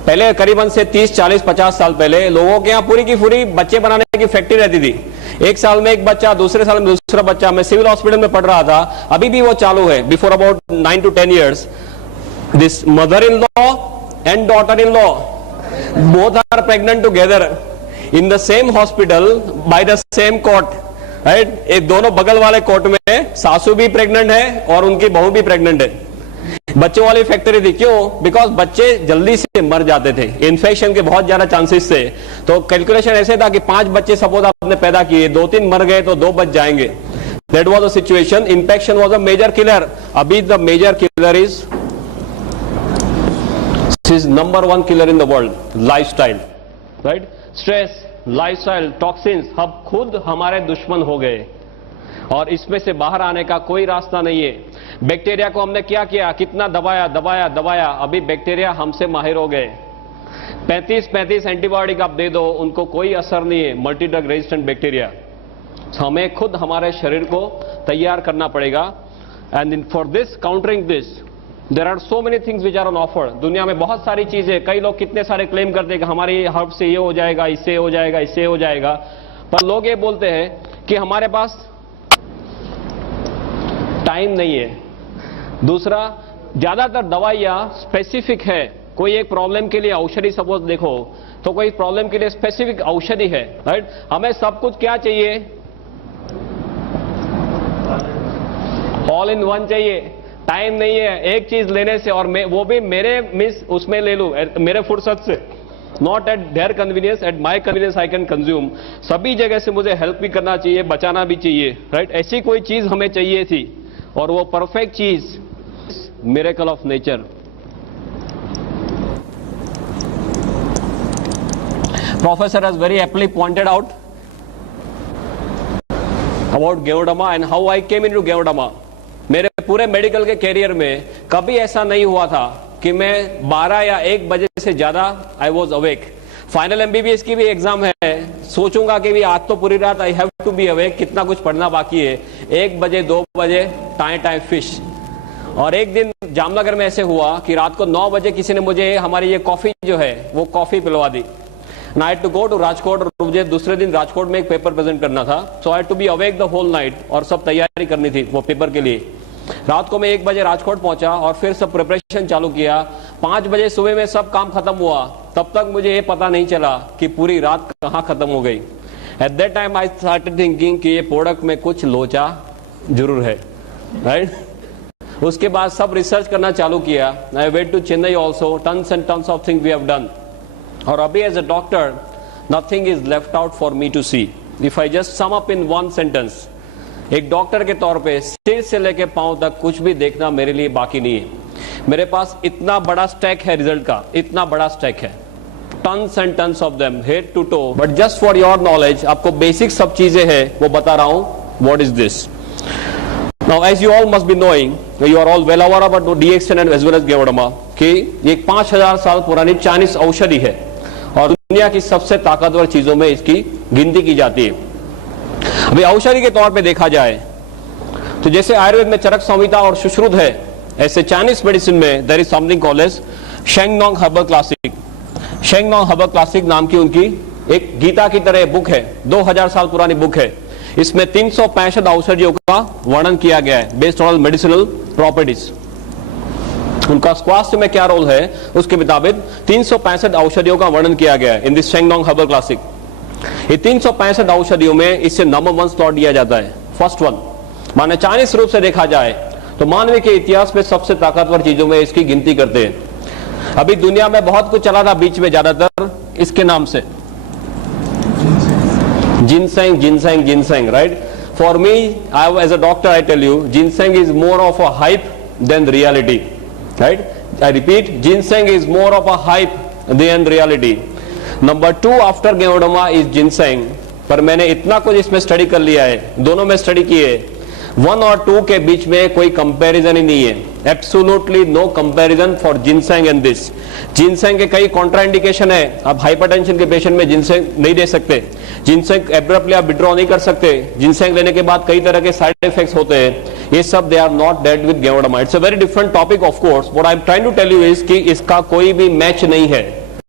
पहले करीबन से 30, 40, 50 साल पहले लोगों के यहाँ पूरी की पूरी बच्चे बनाने की फैक्ट्री रहती थी। एक साल में एक बच्चा, दूसरे साल में दूसरा बच्चा। मैं सिविल हॉस्पिटल में पढ़ रहा था, अभी भी वो चालू है। Before about 9 to 10 years, this mother in law and daughter in law both are pregnant together in the same hospital by the same court, right? एक दोनों बगल वाले कोर्ट में सासू भी प्रेग्नेंट है और उनकी बहू भी प्रेग्नेंट है। बच्चों वाली फैक्ट्री थी। क्यों? बिकॉज बच्चे जल्दी से मर जाते थे, इन्फेक्शन के बहुत ज्यादा चांसेस थे। तो कैलकुलेशन ऐसे था कि 5 बच्चे सपोज आपने पैदा किए, 2-3 मर गए तो 2 बच जाएंगे। That was the situation. Infection was a major killer. अभी the major killer is number 1 killer in the world, lifestyle, right? Stress, lifestyle, toxins, हम खुद हमारे दुश्मन हो गए और इसमें से बाहर आने का कोई रास्ता नहीं है। बैक्टीरिया को हमने क्या किया? कितना दबाया दबाया दबाया, अभी बैक्टीरिया हमसे माहिर हो गए। 35 एंटीबायोटिक आप दे दो, उनको कोई असर नहीं है। Multi drug resistant bacteria. हमें खुद हमारे शरीर को तैयार करना पड़ेगा। And for this, countering this, there are so many things which are on offer. दुनिया में बहुत सारी चीजें, कई लोग कितने सारे क्लेम करते हैं कि हमारी हर्ब से ये हो जाएगा, इससे हो जाएगा, इससे हो जाएगा, पर लोग ये बोलते हैं कि हमारे पास टाइम नहीं है। दूसरा, ज्यादातर दवाइयां स्पेसिफिक है। कोई एक प्रॉब्लम के लिए औषधि सपोज देखो तो कोई प्रॉब्लम के लिए स्पेसिफिक औषधि है, राइट? हमें सब कुछ क्या चाहिए? ऑल इन वन चाहिए। टाइम नहीं है एक चीज लेने से, और वो भी मेरे मिस उसमें ले लूं, मेरे फुर्सत से। Not at their convenience, at my convenience I can consume. सभी जगह से मुझे हेल्प भी करना चाहिए, बचाना भी चाहिए, राइट? ऐसी कोई चीज हमें चाहिए थी, और वो परफेक्ट चीज, miracle of nature. Professor has very aptly pointed out about गेओडर्मा and how I came into गेओडर्मा। मेरे पूरे मेडिकल के कैरियर में कभी ऐसा नहीं हुआ था कि मैं 12 या 1 बजे से ज्यादा I was awake. Final MBBS की भी एग्जाम है, सोचूंगा कि भी आज तो पूरी रात I have to be awake, कितना कुछ पढ़ना बाकी है। 1 बजे 2 बजे टाइम फिश। और एक दिन जामनगर में ऐसे हुआ कि रात को 9 बजे किसी ने मुझे हमारी ये कॉफी जो है वो कॉफी पिलवा दी। I had to go to Rajkot, और मुझे दूसरे दिन राजकोट में एक पेपर प्रेजेंट करना था। सो I had to be awake the whole night, और सब तैयारी करनी थी वो पेपर के लिए। रात को मैं 1 बजे राजकोट पहुंचा और फिर सब प्रिपरेशन चालू किया। 5 बजे सुबह में सब काम खत्म हुआ। तब तक मुझे ये पता नहीं चला कि पूरी रात कहां खत्म हो गई। At that time I started thinking कि ये प्रोडक्ट में कुछ लोचा जरूर है, राइट? उसके बाद सब रिसर्च करना चालू किया। I went to Chennai also, tons and tons of thing we have done. और अभी as a doctor nothing is left out for me to C. If I just sum up in 1 sentence, एक doctor के तौर पे सिर से लेके पांव तक कुछ भी देखना मेरे लिए बाकी नहीं है। मेरे पास इतना बड़ा स्टैक है रिजल्ट का, इतना बड़ा स्टैक है, tons and tons of them, head to to. But just for your knowledge, आपको बेसिक सब चीजें हैं वो बता रहा हूं। What is this? Now as you all must be knowing, you are all well aware about DXN and as well as गेओडर्मा कि एक 5000 साल पुरानी चाइनीज औषधि है और दुनिया की सबसे ताकतवर चीजों में इसकी गिनती की जाती है। अभी औषधि के तौर पे देखा जाए तो जैसे आयुर्वेद में चरक संहिता और सुश्रुत है, ऐसे चाइनीज मेडिसिन में there is something called as शेंगनोंग herbal classic. शेंगनोंग herbal classic नाम की उनकी एक गीता की तरह बुक है, 2000 साल पुरानी बुक है। इसमें 365 औषधियों का वर्णन किया गया है बेस्ड ऑन मेडिसिनल प्रॉपर्टीज। उनका स्वास्थ्य में क्या रोल है उसके मुताबिक 365 औषधियों का वर्णन किया गया है इन दिस शेंगनोंग हर्बल क्लासिक। ये 365 औषधियों में इससे नंबर 1 स्लॉट दिया जाता है, फर्स्ट वन। माने चाइनीज रूप से देखा जाए तो मानव के इतिहास में सबसे ताकतवर चीजों में इसकी गिनती करते हैं। अभी दुनिया में बहुत कुछ चला था बीच में, ज्यादातर इसके नाम से ginseng ginseng ginseng, right? For me, I as a doctor I tell you, ginseng is more of a hype then reality, right? I repeat, ginseng is more of a hype then reality. Number 2 after गेओडर्मा is ginseng. पर मैंने इतना कुछ इसमें study कर लिया है, दोनों में स्टडी किए, 1 और 2 के बीच में कोई कंपैरिजन ही नहीं है। Absolutely no comparison for ginseng and this. Ginseng के कई कॉन्ट्राइंडिकेशन है। आप हाइपरटेंशन के पेशेंट में जिनसेंग नहीं दे सकते, जिनसेंग एब्रप्टली आप विड्रॉ नहीं कर सकते, जिनसेंग लेने के बाद कई तरह के साइड इफेक्ट्स होते हैं। ये सब they are not dead with गेओडर्मा। It's a very different topic of course. What I am trying to tell you is कि इसका कोई भी मैच नहीं है।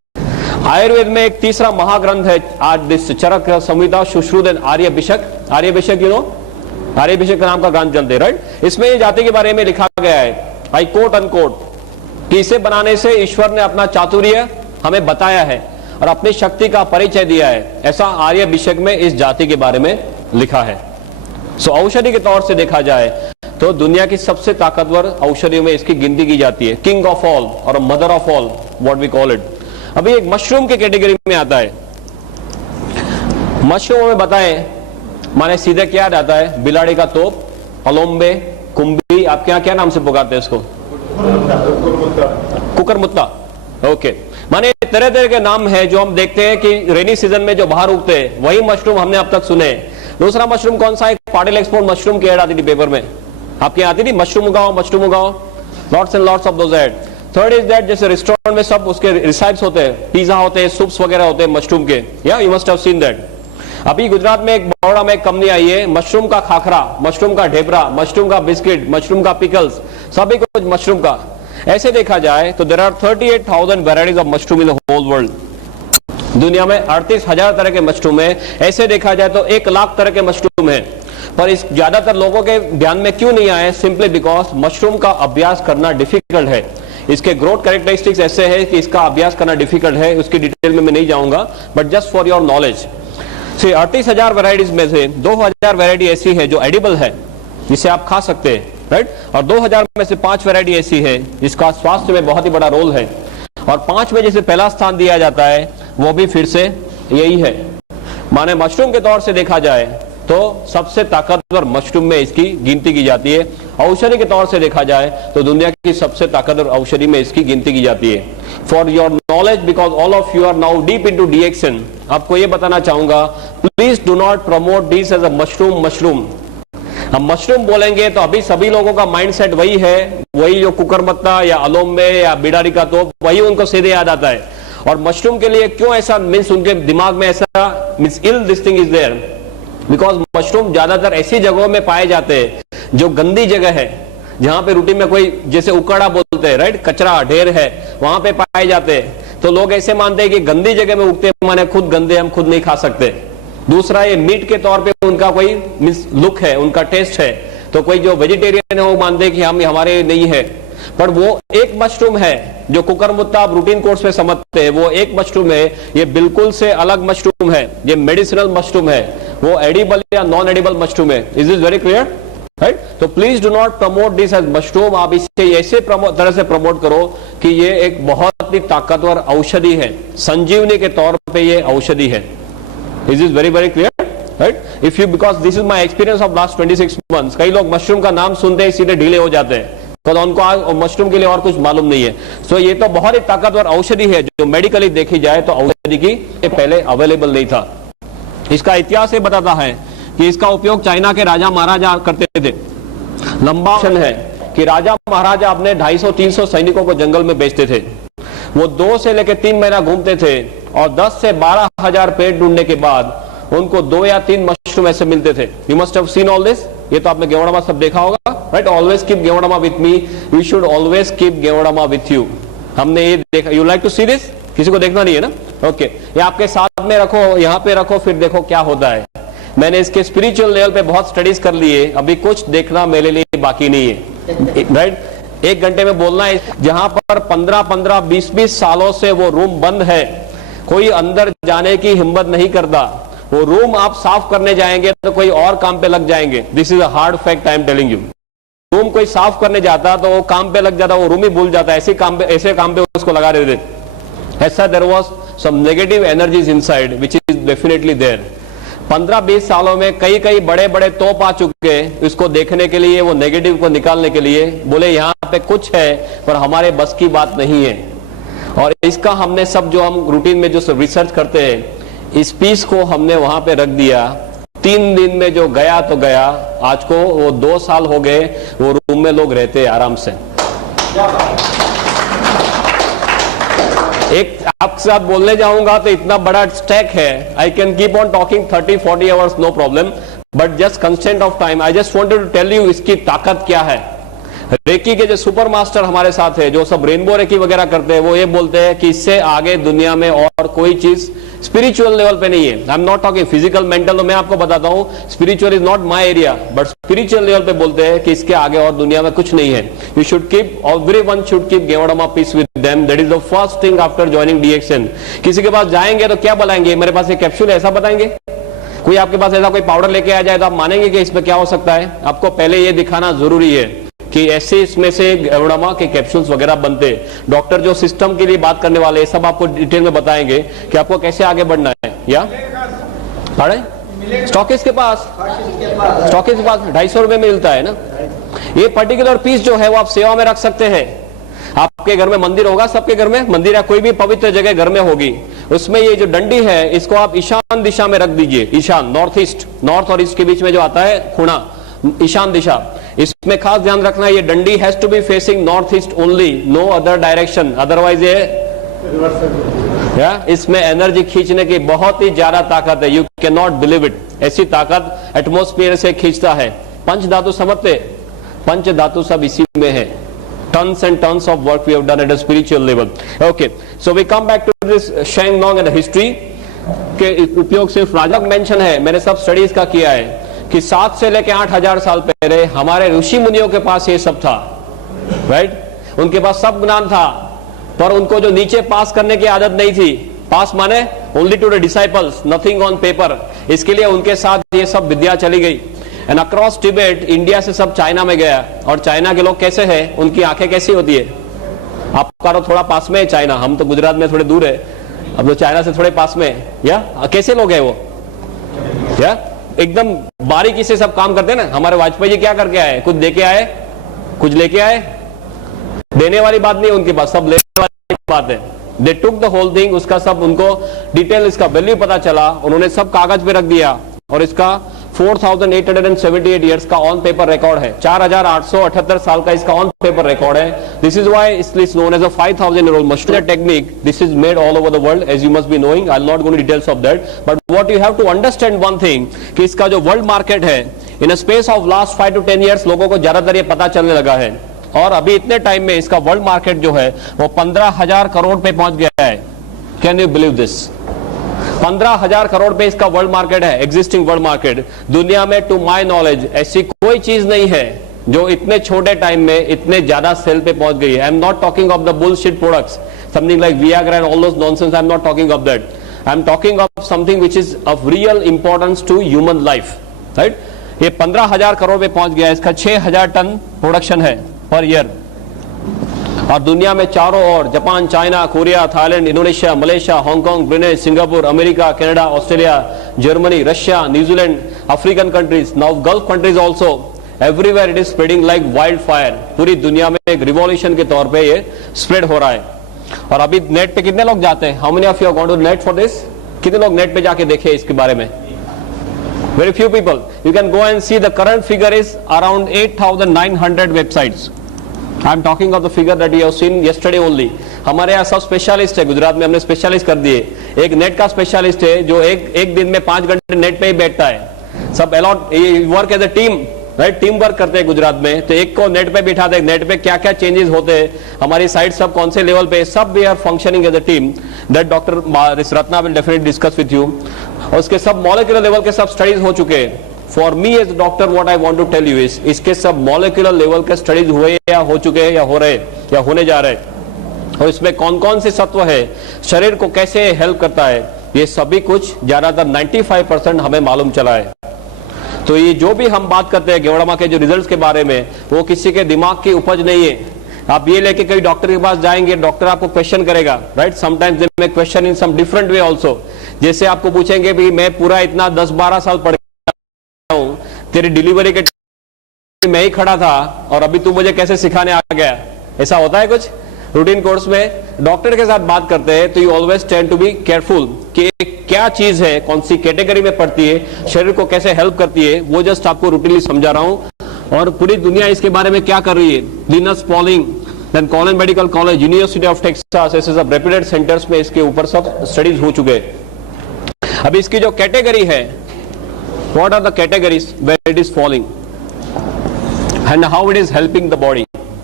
आयुर्वेद में एक तीसरा महाग्रंथ है आज this Charak Samhita Sushruta आर्यभिषक। आर्यभिषक you know, आर्यभिषक नाम का ग्रंथ चलते राइट। इसमें ये जाति के बारे में लिखा गया है, आई कोट अनकोट, कि इसे बनाने से ईश्वर ने अपना चातुर्य हमें बताया है और अपनी शक्ति का परिचय दिया है, ऐसा आर्यभिषक में इस जाति के बारे में लिखा है। सो औषधि के तौर से देखा जाए तो दुनिया की सबसे ताकतवर औषधियों में इसकी गिनती की जाती है, किंग ऑफ ऑल और mother of all what we call it. अभी एक मशरूम के कैटेगरी में आता है। मशरूम में बताएं माने सीधे क्या आता है, बिलाड़ी का तोप, अलोम्बे, कुंभी, आपके यहाँ क्या नाम से पुकारते हैं इसको, कुकरमुत्ता, ओके। माने तरह तरह के नाम है जो हम देखते हैं कि रेनी सीजन में जो बाहर उगते हैं, वही मशरूम हमने अब तक सुने। दूसरा मशरूम कौन सा है, पाटिल एक्सपोर्ट मशरूम की एड आती थी पेपर में, आपके यहाँ आती थी, mushroom उगाओ mushroom उगाओ, lots and lots of those add. Third is that जैसे रेस्टोरेंट में सब उसके रिसाइप्स होते हैं, पिज्जा होते हैं, सूप्स वगैरह होते हैं मशरूम के, या you must have seen that. अभी गुजरात में एक बड़ोड़ा में एक कंपनी आई है, मशरूम का खाखरा, मशरूम का ढेबरा, मशरूम का बिस्किट, मशरूम का पिकल्स, सभी कुछ मशरूम का। ऐसे देखा जाए तो there are 38,000 varieties of mushroom in the whole world. दुनिया में 38,000 तरह के मशरूम है। ऐसे देखा जाए तो 1 लाख तरह के मशरूम है, पर इस ज्यादातर लोगों के ध्यान में क्यों नहीं आए, सिंपली बिकॉज मशरूम का अभ्यास करना डिफिकल्ट है। इसके ग्रोथ कैरेक्टरिस्टिक्स ऐसे है कि इसका अभ्यास करना डिफिकल्ट है, उसकी डिटेल में मैं नहीं जाऊंगा, but just for your knowledge. 38,000 varieties में से 2,000 वेराइटी ऐसी है जो एडिबल है, जिसे आप खा सकते हैं, राइट। और 2,000 में से 5 वेराइटी ऐसी है जिसका स्वास्थ्य में बहुत ही बड़ा रोल है, और 5 में जिसे पहला स्थान दिया जाता है वो भी फिर से यही है। माने मशरूम के तौर से देखा जाए तो सबसे ताकतवर मशरूम में इसकी गिनती की जाती है। औषधि के तौर से देखा जाए तो दुनिया की सबसे ताकतवर औषधि में इसकी गिनती की जाती है। For your knowledge, because all of you are now deep into डिएक्शन, आपको यह बताना चाहूंगा, please do not promote this as a mushroom. हम मशरूम बोलेंगे तो अभी सभी लोगों का माइंडसेट वही है, वही जो कुकरमत्ता या अलोम्बे या बिडारी का तोप, वही उनको सीधे याद आता है। और मशरूम के लिए क्यों ऐसा मीन्स उनके दिमाग में ऐसा means ill this thing is there, because mushroom ज्यादातर ऐसी जगहों में पाए जाते हैं जो गंदी जगह है, जहां पे रूटीन में कोई जैसे उकड़ा बोलते हैं, राइट, कचरा ढेर है, वहां पे पाए जाते हैं। तो लोग ऐसे मानते हैं कि गंदी जगह में उगते हैं माने खुद गंदे, हम खुद नहीं खा सकते। दूसरा, ये मीट के तौर पे उनका कोई मीन्स लुक है, उनका टेस्ट है, तो कोई जो वेजिटेरियन है वो मानते हैं कि हम हमारे नहीं है। पर वो एक मशरूम है जो कुकरमुत्ता आप रूटीन कोर्स पे समझते हैं, वो एक मशरूम है, ये बिल्कुल से अलग मशरूम है, ये मेडिसिनल मशरूम है, वो एडिबल या नॉन एडिबल मशरूम है। Is this very clear, right. तो please do not promote this as mushroom. आप इसे ऐसे तरह से प्रमोट करो कि ये एक बहुत ही ताकतवर औषधि है, संजीवनी के तौर पे ये औषधि है। Is this very very clear, right. If you, because this is my experience of last 26 months, कई लोग मशरूम का नाम सुनते ही सीधे ढीले हो जाते हैं, तो उनको मशरूम के लिए और कुछ मालूम नहीं है। सो ये तो बहुत ही ताकतवर औषधि है, जो मेडिकली देखी जाए तो औषधि की पहले अवेलेबल नहीं था। इसका इतिहास ये बताता है कि इसका उपयोग चाइना के राजा महाराजा करते थे। लंबा है कि राजा महाराजा अपने 250-300 सैनिकों को जंगल में भेजते थे। वो 2 से लेकर 3 महीना घूमते थे और 10 से 12,000 पेड़ ढूंढने के बाद उनको 2 या 3 मशरूम ऐसे मिलते थे। You must have seen all this, ये तो आपने गेवड़ामा सब देखा होगा, right. Always keep गेवड़ामा with me, we should always keep गेवड़ामा with you. हमने ये देखा, you like to see this, किसी को देखना नहीं है ना, ओके। ये आपके साथ में रखो, यहाँ पे रखो, फिर देखो क्या होता है। मैंने इसके स्पिरिचुअल लेवल पे बहुत स्टडीज कर लिए, अभी कुछ देखना मेरे लिए बाकी नहीं है, राइट। 1 घंटे में बोलना है, जहां पर 15-15, 20-20 सालों से वो रूम बंद है, कोई अंदर जाने की हिम्मत नहीं करता। वो रूम आप साफ करने जाएंगे तो कोई और काम पे लग जाएंगे। This is a hard fact I am telling you. Room कोई साफ करने जाता तो वो काम पे लग जाता, वो रूम ही भूल जाता, ऐसे काम पे उसको लगा देते। ऐसा there was some negative energies inside which is definitely there. 15-20 सालों में कई बड़े बड़े तोप आ चुके हैं इसको देखने के लिए, वो नेगेटिव को निकालने के लिए। बोले यहाँ पे कुछ है पर हमारे बस की बात नहीं है। और इसका हमने सब जो हम रूटीन में जो रिसर्च करते हैं, इस पीस को हमने वहां पे रख दिया। 3 दिन में जो गया तो गया, आज को वो 2 साल हो गए, वो रूम में लोग रहते हैं आराम से। एक आपके साथ बोलने जाऊंगा तो इतना बड़ा स्टैक है, I can keep on talking 30-40 hours no problem, but just constant of time I just wanted to tell you इसकी ताकत क्या है, रेकी के जो सुपर मास्टर हमारे साथ है, जो सब रेनबो रेकी वगैरह करते हैं, वो ये बोलते हैं कि इससे आगे दुनिया में और कोई चीज स्पिरिचुअल लेवल पे नहीं है। I am not talking physical mental, तो मैं आपको बताता हूं spiritual is not my area, but spiritual level पे बोलते हैं कि इसके आगे और दुनिया में कुछ नहीं है। You should keep, everyone should keep गेवड़मा peace with them, that is the first thing after joining DXN. किसी के पास जाएंगे तो क्या बताएंगे, मेरे पास एक कैप्सूल है, ऐसा बताएंगे? कोई आपके पास ऐसा कोई पाउडर लेके आ जाए तो आप मानेंगे कि इसमें क्या हो सकता है? आपको पहले ये दिखाना जरूरी है कि ऐसे इसमें से गेवड़मा के कैप्सूल्स वगैरह बनते। डॉक्टर जो सिस्टम के लिए बात करने वाले सब आपको डिटेल में बताएंगे कि आपको कैसे आगे बढ़ना है। या स्टॉकिस्ट के पास 250 रुपए में मिलता है ना। ये पर्टिकुलर पीस जो है वो आप सेवा में रख सकते हैं। आपके घर में मंदिर होगा, सबके घर में मंदिर है, कोई भी पवित्र जगह घर में होगी, उसमें ये जो डंडी है इसको आप ईशान दिशा में रख दीजिए। ईशान, नॉर्थ ईस्ट, नॉर्थ और ईस्ट के बीच में जो आता है खुणा, ईशान दिशा, इसमें खास ध्यान रखना है ये डंडी has to be facing north east only, no other direction, otherwise ये इसमें एनर्जी खींचने की बहुत ही ज्यादा ताकत है। You can not believe it, ऐसी ताकत एटमोस्फियर से खींचता है। पंच धातु समझते, पंच धातु सब इसी में है। Tons and tons of work we have done at a spiritual level. Okay, so we come back to this Sheng Nong and the history के उपयोग सिर्फ राजा मेंशन है। मैंने सब स्टडीज का किया है कि 7 से लेकर 8,000 साल पहले हमारे ऋषि मुनियों के पास ये सब था, राइट? उनके पास सब ज्ञान था, पर उनको जो नीचे पास करने की आदत नहीं थी। पास माने only to the disciples, nothing on paper. इसके लिए उनके साथ ये सब विद्या चली गई। एंड अक्रॉस टिबेट, इंडिया से सब चाइना में गया। और चाइना के लोग कैसे हैं, उनकी आंखें कैसी होती है? आपका तो थोड़ा पास में है चाइना, हम तो गुजरात में थोड़े दूर है, अब तो चाइना से थोड़े पास में है। या कैसे लोग हैं वो? या एकदम बारीकी से सब काम करते हैं ना। हमारे वाजपेयी जी क्या करके आए? कुछ देके आए, कुछ लेके आए? देने वाली बात नहीं उनके पास, सब लेने वाली बात है। दे टुक द होल थिंग, उसका सब उनको डिटेल, इसका वैल्यू पता चला, उन्होंने सब कागज पे रख दिया। और इसका 4,878 ईयर्स का ऑन पेपर रिकॉर्ड है। 4,878 साल का इसका ऑन पेपर रिकॉर्ड है। This is why it is known as a 5,000-year-old machine technique. This is made all over the world, as you must be knowing. I'll not go into details of that, but what you have to understand one thing कि इसका जो world market है, इन a space of last 5 to 10 years लोगों को ज्यादातर ये पता चलने लगा है। और अभी इतने टाइम में इसका वर्ल्ड मार्केट जो है वो 15,000 करोड़ पे पहुंच गया है। Can you believe this? 15,000 crore पे इसका वर्ल्ड मार्केट है, एग्जिस्टिंग वर्ल्ड मार्केट। दुनिया में टू माय नॉलेज ऐसी कोई चीज नहीं है जो इतने छोटे टाइम में इतने ज्यादा सेल पे पहुंच गई है। I am not talking of the bullshit products, something like Viagra and all those nonsense. I am not talking of that. I am talking of something which is of real importance to human life, right? ये 15,000 करोड़ पे पहुंच गया। इसका 6,000 ton production है per year. और दुनिया में चारों ओर Japan, China, Korea, Thailand, Indonesia, Malaysia, Hong Kong, Brunei, Singapore, America, Canada, Australia, Germany, Russia, New Zealand, African countries, now gulf countries also, everywhere it is spreading like wild fire. पूरी दुनिया में एक revolution के तौर पे ये स्प्रेड हो रहा है। और अभी नेट पे कितने लोग जाते हैं? How many of you are going to net for this? कितने लोग नेट पे जाके देखे इसके बारे में? Very few people. You can go and see the current figure is around 8,900 websites. I am talking of the figure that you have seen yesterday only. हमारे यहाँ सब स्पेशलिस्ट है, गुजरात में हमने स्पेशलिस्ट कर दिए। एक नेट का स्पेशलिस्ट है जो एक दिन में 5 घंटे नेट पे ही बैठता है। सब allot work as a team, right? Team work करते हैं गुजरात में। तो एक को नेट पे बिठाते हैं, नेट पे क्या क्या चेंजेस होते हैं, हमारी साइट सब कौन से लेवल पे, सब we are functioning as a team. That doctor Ratna will definitely discuss with you. और उसके सब मॉलिक्यूलर लेवल के सब स्टडीज हो चुके हैं। For me as doctor what I want to tell you is, इसके सब मॉलिक्यूलर लेवल के स्टडीज हुए या हो चुके हैं या हो रहे या होने जा रहे हैं। और इसमें कौन कौन से तत्व है, शरीर को कैसे हेल्प करता है, ये सभी कुछ ज्यादातर 95% हमें मालूम चला है। तो ये जो भी हम बात करते हैं गेवड़मा के जो रिजल्ट्स के बारे में, वो किसी के दिमाग की उपज नहीं है। आप ये लेके कई डॉक्टर के पास जाएंगे, डॉक्टर आपको क्वेश्चन करेगा, right? Sometimes they may question in some different way also. जैसे आपको पूछेंगे भी मैं पूरा इतना 10-12 साल पढ़ गया हूं, तेरी डिलीवरी के मैं ही खड़ा था और अभी तू मुझे कैसे सिखाने आ गया? ऐसा होता है कुछ रूटीन कोर्स में? डॉक्टर के साथ बात करते हैं तो you always tend to be careful कि क्या चीज है, कौन सी कैटेगरी में पड़ती है, शरीर को कैसे हेल्प करती है, वो जस्ट आपको रूटीनली समझा रहा हूं। और पूरी दुनिया इसके बारे में क्या कर रही है। Linus Pauling, then Colin medical college, university of Texas, ऐसे सब रेप्यूटेड सेंटर्स में इसके ऊपर सब स्टडीज हो चुके हैं। अब इसकी जो कैटेगरी है, what are the categories where it is falling and how it is helping the body,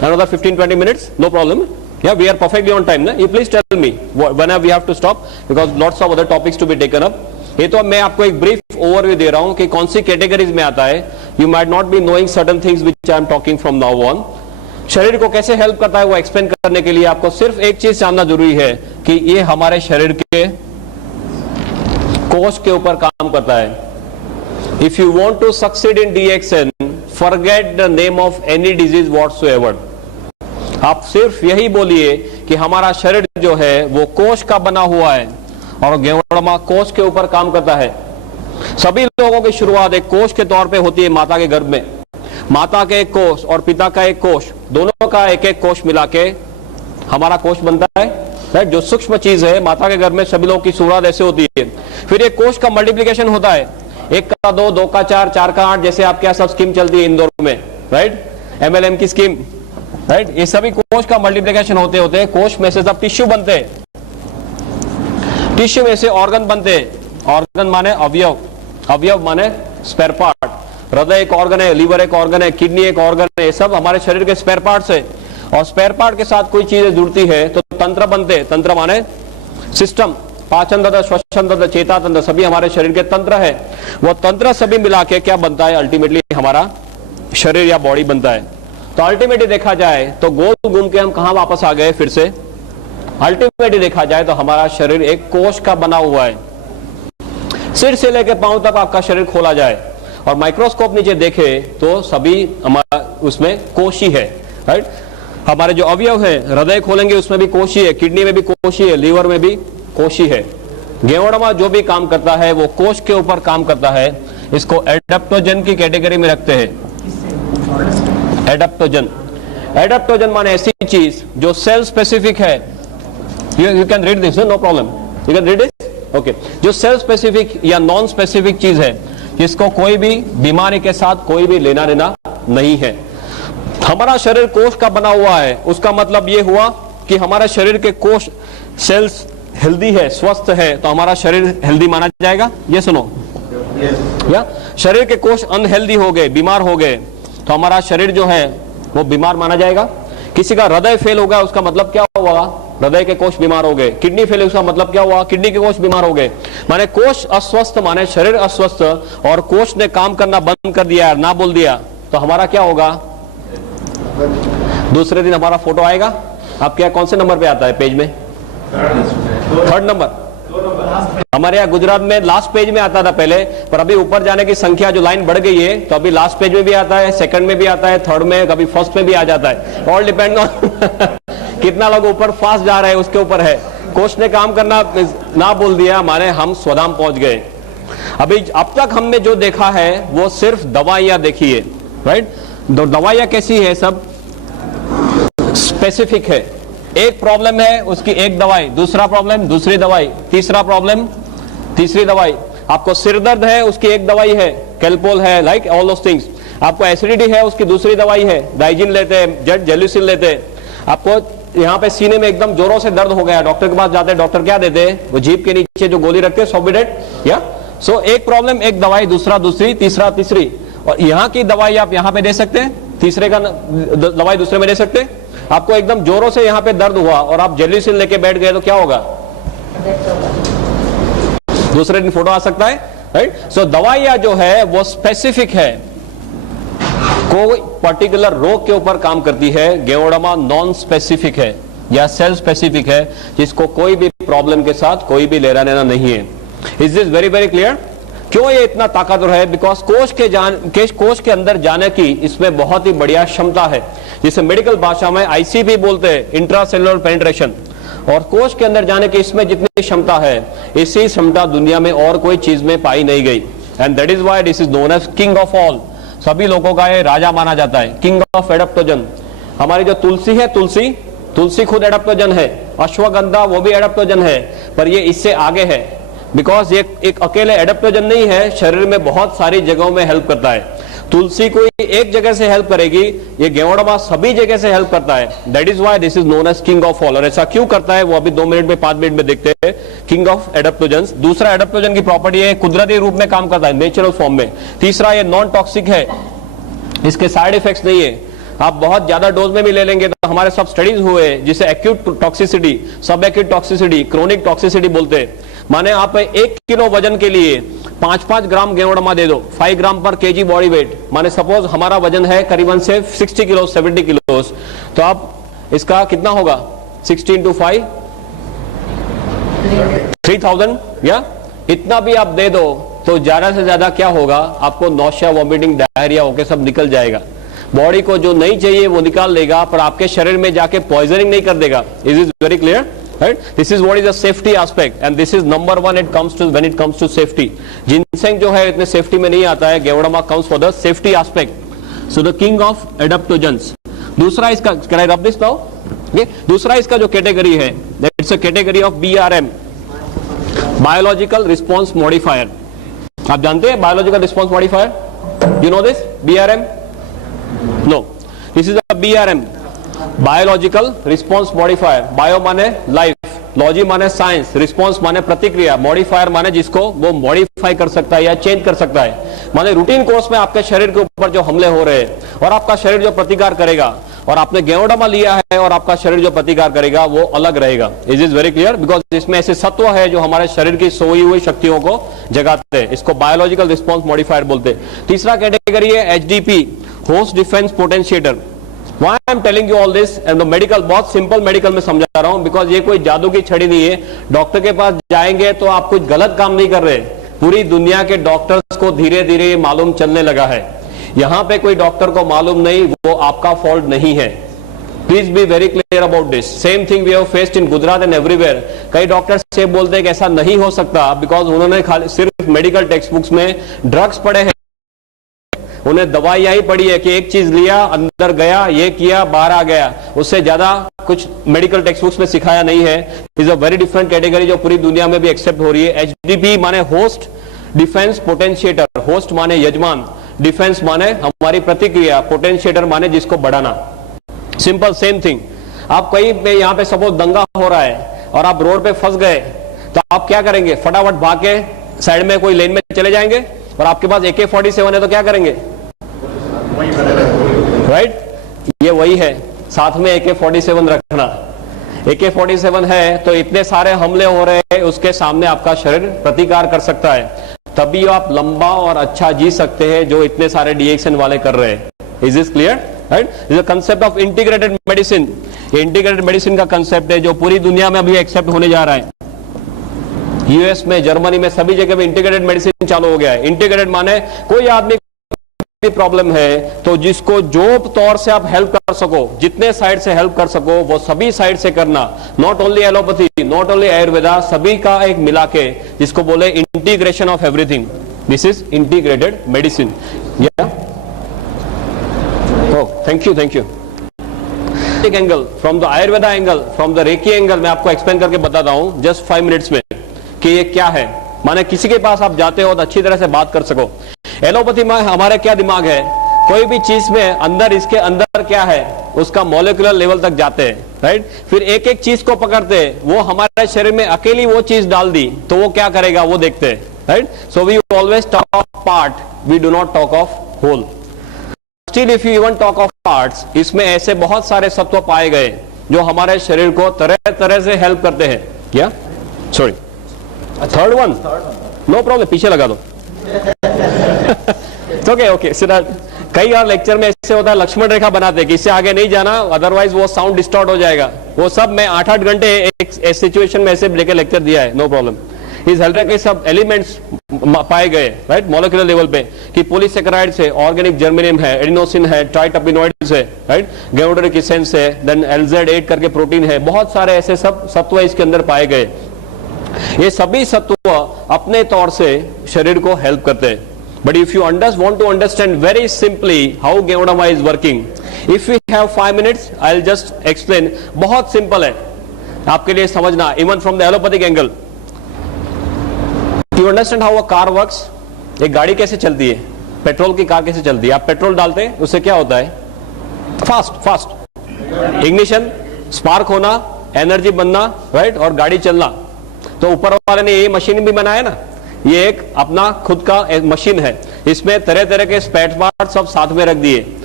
Another 15-20 minutes, no problem. Yeah, we are perfectly on time. Na? You please tell me whenever we have to stop because lots of other topics to be taken up. ये तो मैं आपको एक brief overview दे रहा हूं कि कौन सी categories में आता है. You might not be knowing certain things which I am talking from now on. शरीर को कैसे हेल्प करता है वो एक्सप्लेन करने के लिए आपको सिर्फ एक चीज जानना जरूरी है कि ये हमारे शरीर के कोष के ऊपर काम करता है. If you want to succeed in DXN, forget the name of any disease whatsoever. आप सिर्फ यही बोलिए कि हमारा शरीर जो है वो कोष का बना हुआ है और गेवड़मा कोष के ऊपर काम करता है. सभी लोगों की शुरुआत एक कोष के तौर पे होती है माता के गर्भ में. माता के एक कोष और पिता का एक कोष, दोनों का एक एक कोष मिला के हमारा कोष बनता है. राइट, जो सूक्ष्म चीज है माता के गर्भ में सभी लोगों की शुरुआत ऐसे होती है. फिर एक कोष का मल्टीप्लिकेशन होता है, 1 का 2, 2 का 4, 4 का 8, जैसे आपके यहाँ सब स्कीम चलती है इंदौर में. राइट, MLM की स्कीम. राइट, ये सभी कोष का मल्टीप्लिकेशन होते होते कोष में से सब टिश्यू बनते हैं. टिश्यू में से ऑर्गन बनते हैं. ऑर्गन माने अवयव, अवयव माने स्पेयर पार्ट. हृदय एक ऑर्गन है, लीवर एक ऑर्गन है, किडनी एक ऑर्गन है. ये सब हमारे शरीर के स्पेयर पार्ट्स है. और स्पेयर पार्ट के साथ कोई चीजें जुड़ती है तो तंत्र बनते हैं. तंत्र माने सिस्टम, पाचन तंत्र, श्वसन तंत्र, चेता तंत्र, सभी हमारे शरीर के तंत्र है. वो तंत्र सभी मिला के क्या बनता है, अल्टीमेटली हमारा शरीर या बॉडी बनता है. तो अल्टीमेटली देखा जाए तो गोल घूम के हम कहां वापस आ गए फिर से. अल्टीमेटली देखा जाए तो हमारा शरीर एक कोष का बना हुआ है. सिर से लेकर पांव तक आपका शरीर खोला जाए और माइक्रोस्कोप नीचे देखे तो सभी हमारा उसमें कोश ही है. राइट, हमारे जो अवयव है, हृदय खोलेंगे उसमें भी कोश ही है, किडनी में भी कोश ही है, लीवर में भी कोश ही है. गेवड़मा जो भी काम करता है वो कोष के ऊपर काम करता है. इसको एडेप्टोजन की कैटेगरी में रखते हैं. एडेप्टोजन, एडेप्टोजन माने ऐसी चीज जो सेल स्पेसिफिक है. You can read this, no problem, you can read it. Okay, जो सेल स्पेसिफिक या नॉन स्पेसिफिक चीज है जिसको कोई भी बीमारी के साथ कोई भी लेना देना नहीं है. हमारा शरीर कोष का बना हुआ है, उसका मतलब यह हुआ कि हमारे शरीर के कोष सेल्स हेल्दी है, स्वस्थ है, तो हमारा शरीर हेल्दी माना जाएगा. ये सुनो, या शरीर के कोष अनहेल्दी हो गए, बीमार हो गए, तो हमारा शरीर जो है वो बीमार माना जाएगा. किसी का हृदय फेल हो गया, उसका मतलब क्या हुआ, हृदय के कोष बीमार हो गए. किडनी फेल, उसका मतलब क्या हुआ, किडनी के कोष बीमार हो गए. माने कोष अस्वस्थ माने शरीर अस्वस्थ, और कोष ने काम करना बंद कर दिया, ना बोल दिया, तो हमारा क्या होगा. दूसरे दिन हमारा फोटो आएगा. आपके यहाँ कौन से नंबर पे आता है पेज में, 3rd नंबर. हमारे यहाँ गुजरात में लास्ट पेज में आता था पहले, पर अभी ऊपर जाने की संख्या जो लाइन बढ़ गई है, तो अभी लास्ट पेज में भी आता है, 2nd में भी आता है, 3rd में, कभी 1st में भी आ जाता है. ऑल डिपेंड ऑन कितना लोग ऊपर फास्ट जा रहे हैं उसके ऊपर है. कोष ने काम करना ना बोल दिया माने हम स्वधाम पहुंच गए. अभी अब तक हमने जो देखा है वो सिर्फ दवाइयां देखी है. राइट, दवाइयां कैसी है, सब स्पेसिफिक है. एक प्रॉब्लम है उसकी एक दवाई, दूसरा प्रॉब्लम दूसरी दवाई, तीसरा प्रॉब्लम तीसरी दवाई. आपको सिर दर्द है उसकी एक दवाई है, कैल्पोल है, लाइक ऑल दोस थिंग्स. आपको एसिडिटी है उसकी दूसरी दवाई है, डाइजिन लेते हैं, जेलुसिन लेते हैं. आपको यहाँ पे सीने में एकदम जोरों से दर्द हो गया, डॉक्टर के पास जाते हैं, डॉक्टर क्या देते हैं, वो जीभ के नीचे जो गोली रखते हैं, सॉबिडेट. या सो एक प्रॉब्लम एक दवाई, दूसरा दूसरी, तीसरा तीसरी. और यहाँ की दवाई आप यहाँ पे दे सकते हैं, तीसरे का दवाई दूसरे में दे सकते हैं. आपको एकदम जोरों से यहाँ पे दर्द हुआ और आप जेलुसिन लेके बैठ गए तो क्या होगा, दूसरे दिन फोटो आ सकता है. राइट, सो दवाइयां जो है वो स्पेसिफिक है, कोई पर्टिकुलर रोग के ऊपर काम करती है. गेवड़मा नॉन स्पेसिफिक है या सेल स्पेसिफिक है, जिसको कोई भी प्रॉब्लम के साथ कोई भी लेना देना नहीं है. Is this very very clear. क्यों ये इतना ताकतवर है, बिकॉज कोष के अंदर जाने की इसमें बहुत ही बढ़िया क्षमता है, जिसे मेडिकल भाषा में ICP बोलते हैं, इंट्रासेलुलर पेनिट्रेशन. और कोष के अंदर जाने की इसमें जितनी क्षमता है, इसी क्षमता दुनिया में और कोई चीज में पाई नहीं गई. And that is why this is known as king of all. सभी लोगों का ये राजा माना जाता है, किंग ऑफ एडेप्टोजन. हमारी जो तुलसी है, तुलसी खुद एडेप्टोजन है. अश्वगंधा वो भी एडेप्टोजन है, पर ये इससे आगे है, बिकॉज ये एक अकेले एडेप्टोजन नहीं है, शरीर में बहुत सारी जगहों में हेल्प करता है. तुलसी कोई एक जगह से हेल्प करेगी, ये गेवड़मा सभी जगह से हेल्प करता है. That is why this is known as king of all. और ऐसा क्यों करता है वो अभी 2 मिनट में 5 मिनट में देखते हैं. King of एडेप्टोजन. दूसरा, एडेप्टोजन की प्रॉपर्टी है कुदरती रूप में काम करता है, नेचुरल फॉर्म में. तीसरा, ये नॉन टॉक्सिक है, इसके साइड इफेक्ट्स नहीं है. आप बहुत ज्यादा डोज में भी ले लेंगे तो हमारे सब स्टडीज हुए जिसे एक्यूट टॉक्सिसिटी, सब एक्यूट टॉक्सिसिटी, क्रोनिक टॉक्सिसिटी बोलते हैं। माने आप 1 किलो वजन के लिए 5-5 ग्राम गेवड़मा दे दो, 5 ग्राम पर केजी बॉडी वेट, माने सपोज हमारा वजन है करीबन से 60 किलो 70 किलो, तो आप इसका कितना होगा 60 into 5 3000, या इतना भी आप दे दो तो ज्यादा से ज्यादा क्या होगा, आपको नौशिया, वॉमिटिंग, डायरिया होके सब निकल जाएगा। बॉडी को जो नहीं चाहिए वो निकाल लेगा, पर आपके शरीर में जाके पॉइजनिंग नहीं कर देगा। Is is very clear, right? This is what is the safety aspect and this is number 1 it comes to when it comes to safety. Ginseng जो है इतने सेफ्टी में नहीं आता है, गेवड़मा comes for the safety aspect. So the king of एडाप्टोजेंस। दूसरा इसका, can I rub this now? दूसरा इसका जो कैटेगरी है, that's a category of BRM, biological response modifier. आप जानते हैं biological response modifier? You know this BRM? No, this is a BRM, biological response modifier. Bio माने लाइफ, लॉजी माने science, response माने प्रतिक्रिया, मॉडिफायर माने जिसको वो मॉडिफाई कर सकता है या चेंज कर सकता है। माने रूटीन कोर्स में आपके शरीर के ऊपर जो हमले हो रहे हैं और आपका शरीर जो प्रतिकार करेगा, और आपने गेवड़मा लिया है और आपका शरीर जो प्रतिकार करेगा वो अलग रहेगा। Is is very clear? Because इसमें ऐसे सत्व है जो हमारे शरीर की सोई हुई शक्तियों को जगाते हैं। इसको बायोलॉजिकल रिस्पॉन्स मॉडिफायर बोलते हैं। तीसरा कैटेगरी है HDP, host defence पोटेंशिएटर। Why I am telling you all this and the medical, बहुत सिंपल मेडिकल में समझा रहा हूं, बिकॉज ये कोई जादू की छड़ी नहीं है। डॉक्टर के पास जाएंगे तो आप कुछ गलत काम नहीं कर रहे। पूरी दुनिया के डॉक्टर्स को धीरे धीरे ये मालूम चलने लगा है। यहां पे कोई डॉक्टर को मालूम नहीं, वो आपका फॉल्ट नहीं है। Please be very clear about this. Same thing we have faced in Gujarat and everywhere. कई डॉक्टर्स से बोलते हैं कि ऐसा नहीं हो सकता, बिकॉज उन्होंने खाली सिर्फ मेडिकल टेक्स्ट बुक्स में ड्रग्स पढ़े हैं, उन्हें दवाइयां ही पड़ी है कि एक चीज लिया, अंदर गया, ये किया, बाहर आ गया, उससे ज्यादा कुछ मेडिकल टेक्स्ट बुक्स में सिखाया नहीं है। Is a very different category जो पूरी दुनिया में भी एक्सेप्ट हो रही है। HDP माने होस्ट डिफेंस पोटेंशिएटर, होस्ट माने यजमान, डिफेंस माने हमारी प्रतिक्रिया, पोटेंशिएटर माने जिसको बढ़ाना। Simple same thing. आप कहीं पे यहाँ पे सपोज दंगा हो रहा है और आप रोड पे फंस गए, तो आप क्या करेंगे? फटाफट भाग के साइड में कोई लेन में चले जाएंगे, और आपके पास AK-47 है तो क्या करेंगे? राइट? ये वही है, साथ में AK-47 रखना। AK-47 है तो इतने सारे हमले हो रहे हैं, उसके सामने आपका शरीर प्रतिकार कर सकता है, तभी आप लंबा और अच्छा जी सकते हैं जो इतने सारे DXN वाले कर रहे हैं। Is this clear? Right? Is the concept of integrated medicine. ये इंटीग्रेटेड मेडिसिन का कंसेप्ट है जो पूरी दुनिया में अभी एक्सेप्ट होने जा रहा है। US में, जर्मनी में, सभी जगह में इंटीग्रेटेड मेडिसिन चालू हो गया है। इंटीग्रेटेड माने कोई आदमी प्रॉब्लम है तो जिसको जो तौर से आप हेल्प कर सको, जितने साइड से हेल्प कर सको वो सभी साइड से करना। Not only allopathy, not only Ayurveda, सभी का एक मिला के, जिसको बोले integration of everything. This is integrated medicine. या thank you, thank you. Angle from the Ayurveda angle, from the recce angle मैं आपको एक्सप्लेन करके बताता हूं जस्ट 5 मिनट्स में कि ये क्या है। माने किसी के पास आप जाते हो तो अच्छी तरह से बात कर सको। एलोपैथी में हमारे क्या दिमाग है, कोई भी चीज में अंदर, इसके अंदर क्या है उसका मॉलिक्यूलर लेवल तक जाते हैं, राइट? फिर एक एक चीज को पकड़ते हैं, वो हमारे शरीर में अकेली वो चीज डाल दी तो वो क्या करेगा वो देखते हैं, right? So we always talk of part, we do not talk of whole. Still if you even talk of parts, इसमें ऐसे बहुत सारे सत्व पाए गए जो हमारे शरीर को तरह तरह से हेल्प करते हैं। या sorry, third one, no problem, पीछे लगा दो। ओके ओके, कई बार लेक्चर में ऐसे होता है लक्ष्मण रेखा बनाते कि इससे आगे नहीं जाना, अदरवाइज वो साउंड डिस्टॉर्ट हो जाएगा। वो सब मैं 8-8 घंटे एक सिचुएशन में ऐसे लेके लेक्चर दिया है, नो प्रॉब्लम। इस हेल्थ के सब एलिमेंट्स पाए गए, राइट, मॉलिक्यूलर लेवल पे, कि पॉलीसेकेराइड्स है, ऑर्गेनिक जर्मेनियम है, एडिनोसिन है, ट्राइटर्पिनोइड्स है, राइट, गाइडोरिक एसेंस है, देन LZ8 करके प्रोटीन है, बहुत सारे ऐसे सब सत्व इसके अंदर पाए गए। ये सभी सत्व अपने तौर से शरीर को हेल्प करते हैं। But if you want to understand very simply how Geodama is working, if we have 5 minutes, I'll just explain. बहुत सिंपल है आपके लिए समझना, even from the allopathic angle. You understand how a car works? एक गाड़ी कैसे चलती है, पेट्रोल की कार कैसे चलती है? आप पेट्रोल डालते हैं, उससे क्या होता है? फास्ट इग्निशन, स्पार्क होना, एनर्जी बनना, राइट, और गाड़ी चलना। तो ऊपर वाले ने ये मशीन भी बनाया ना, ये एक अपना खुद का एक मशीन है, इसमें तरह तरह के स्पेयर पार्ट सब साथ में रख दिए।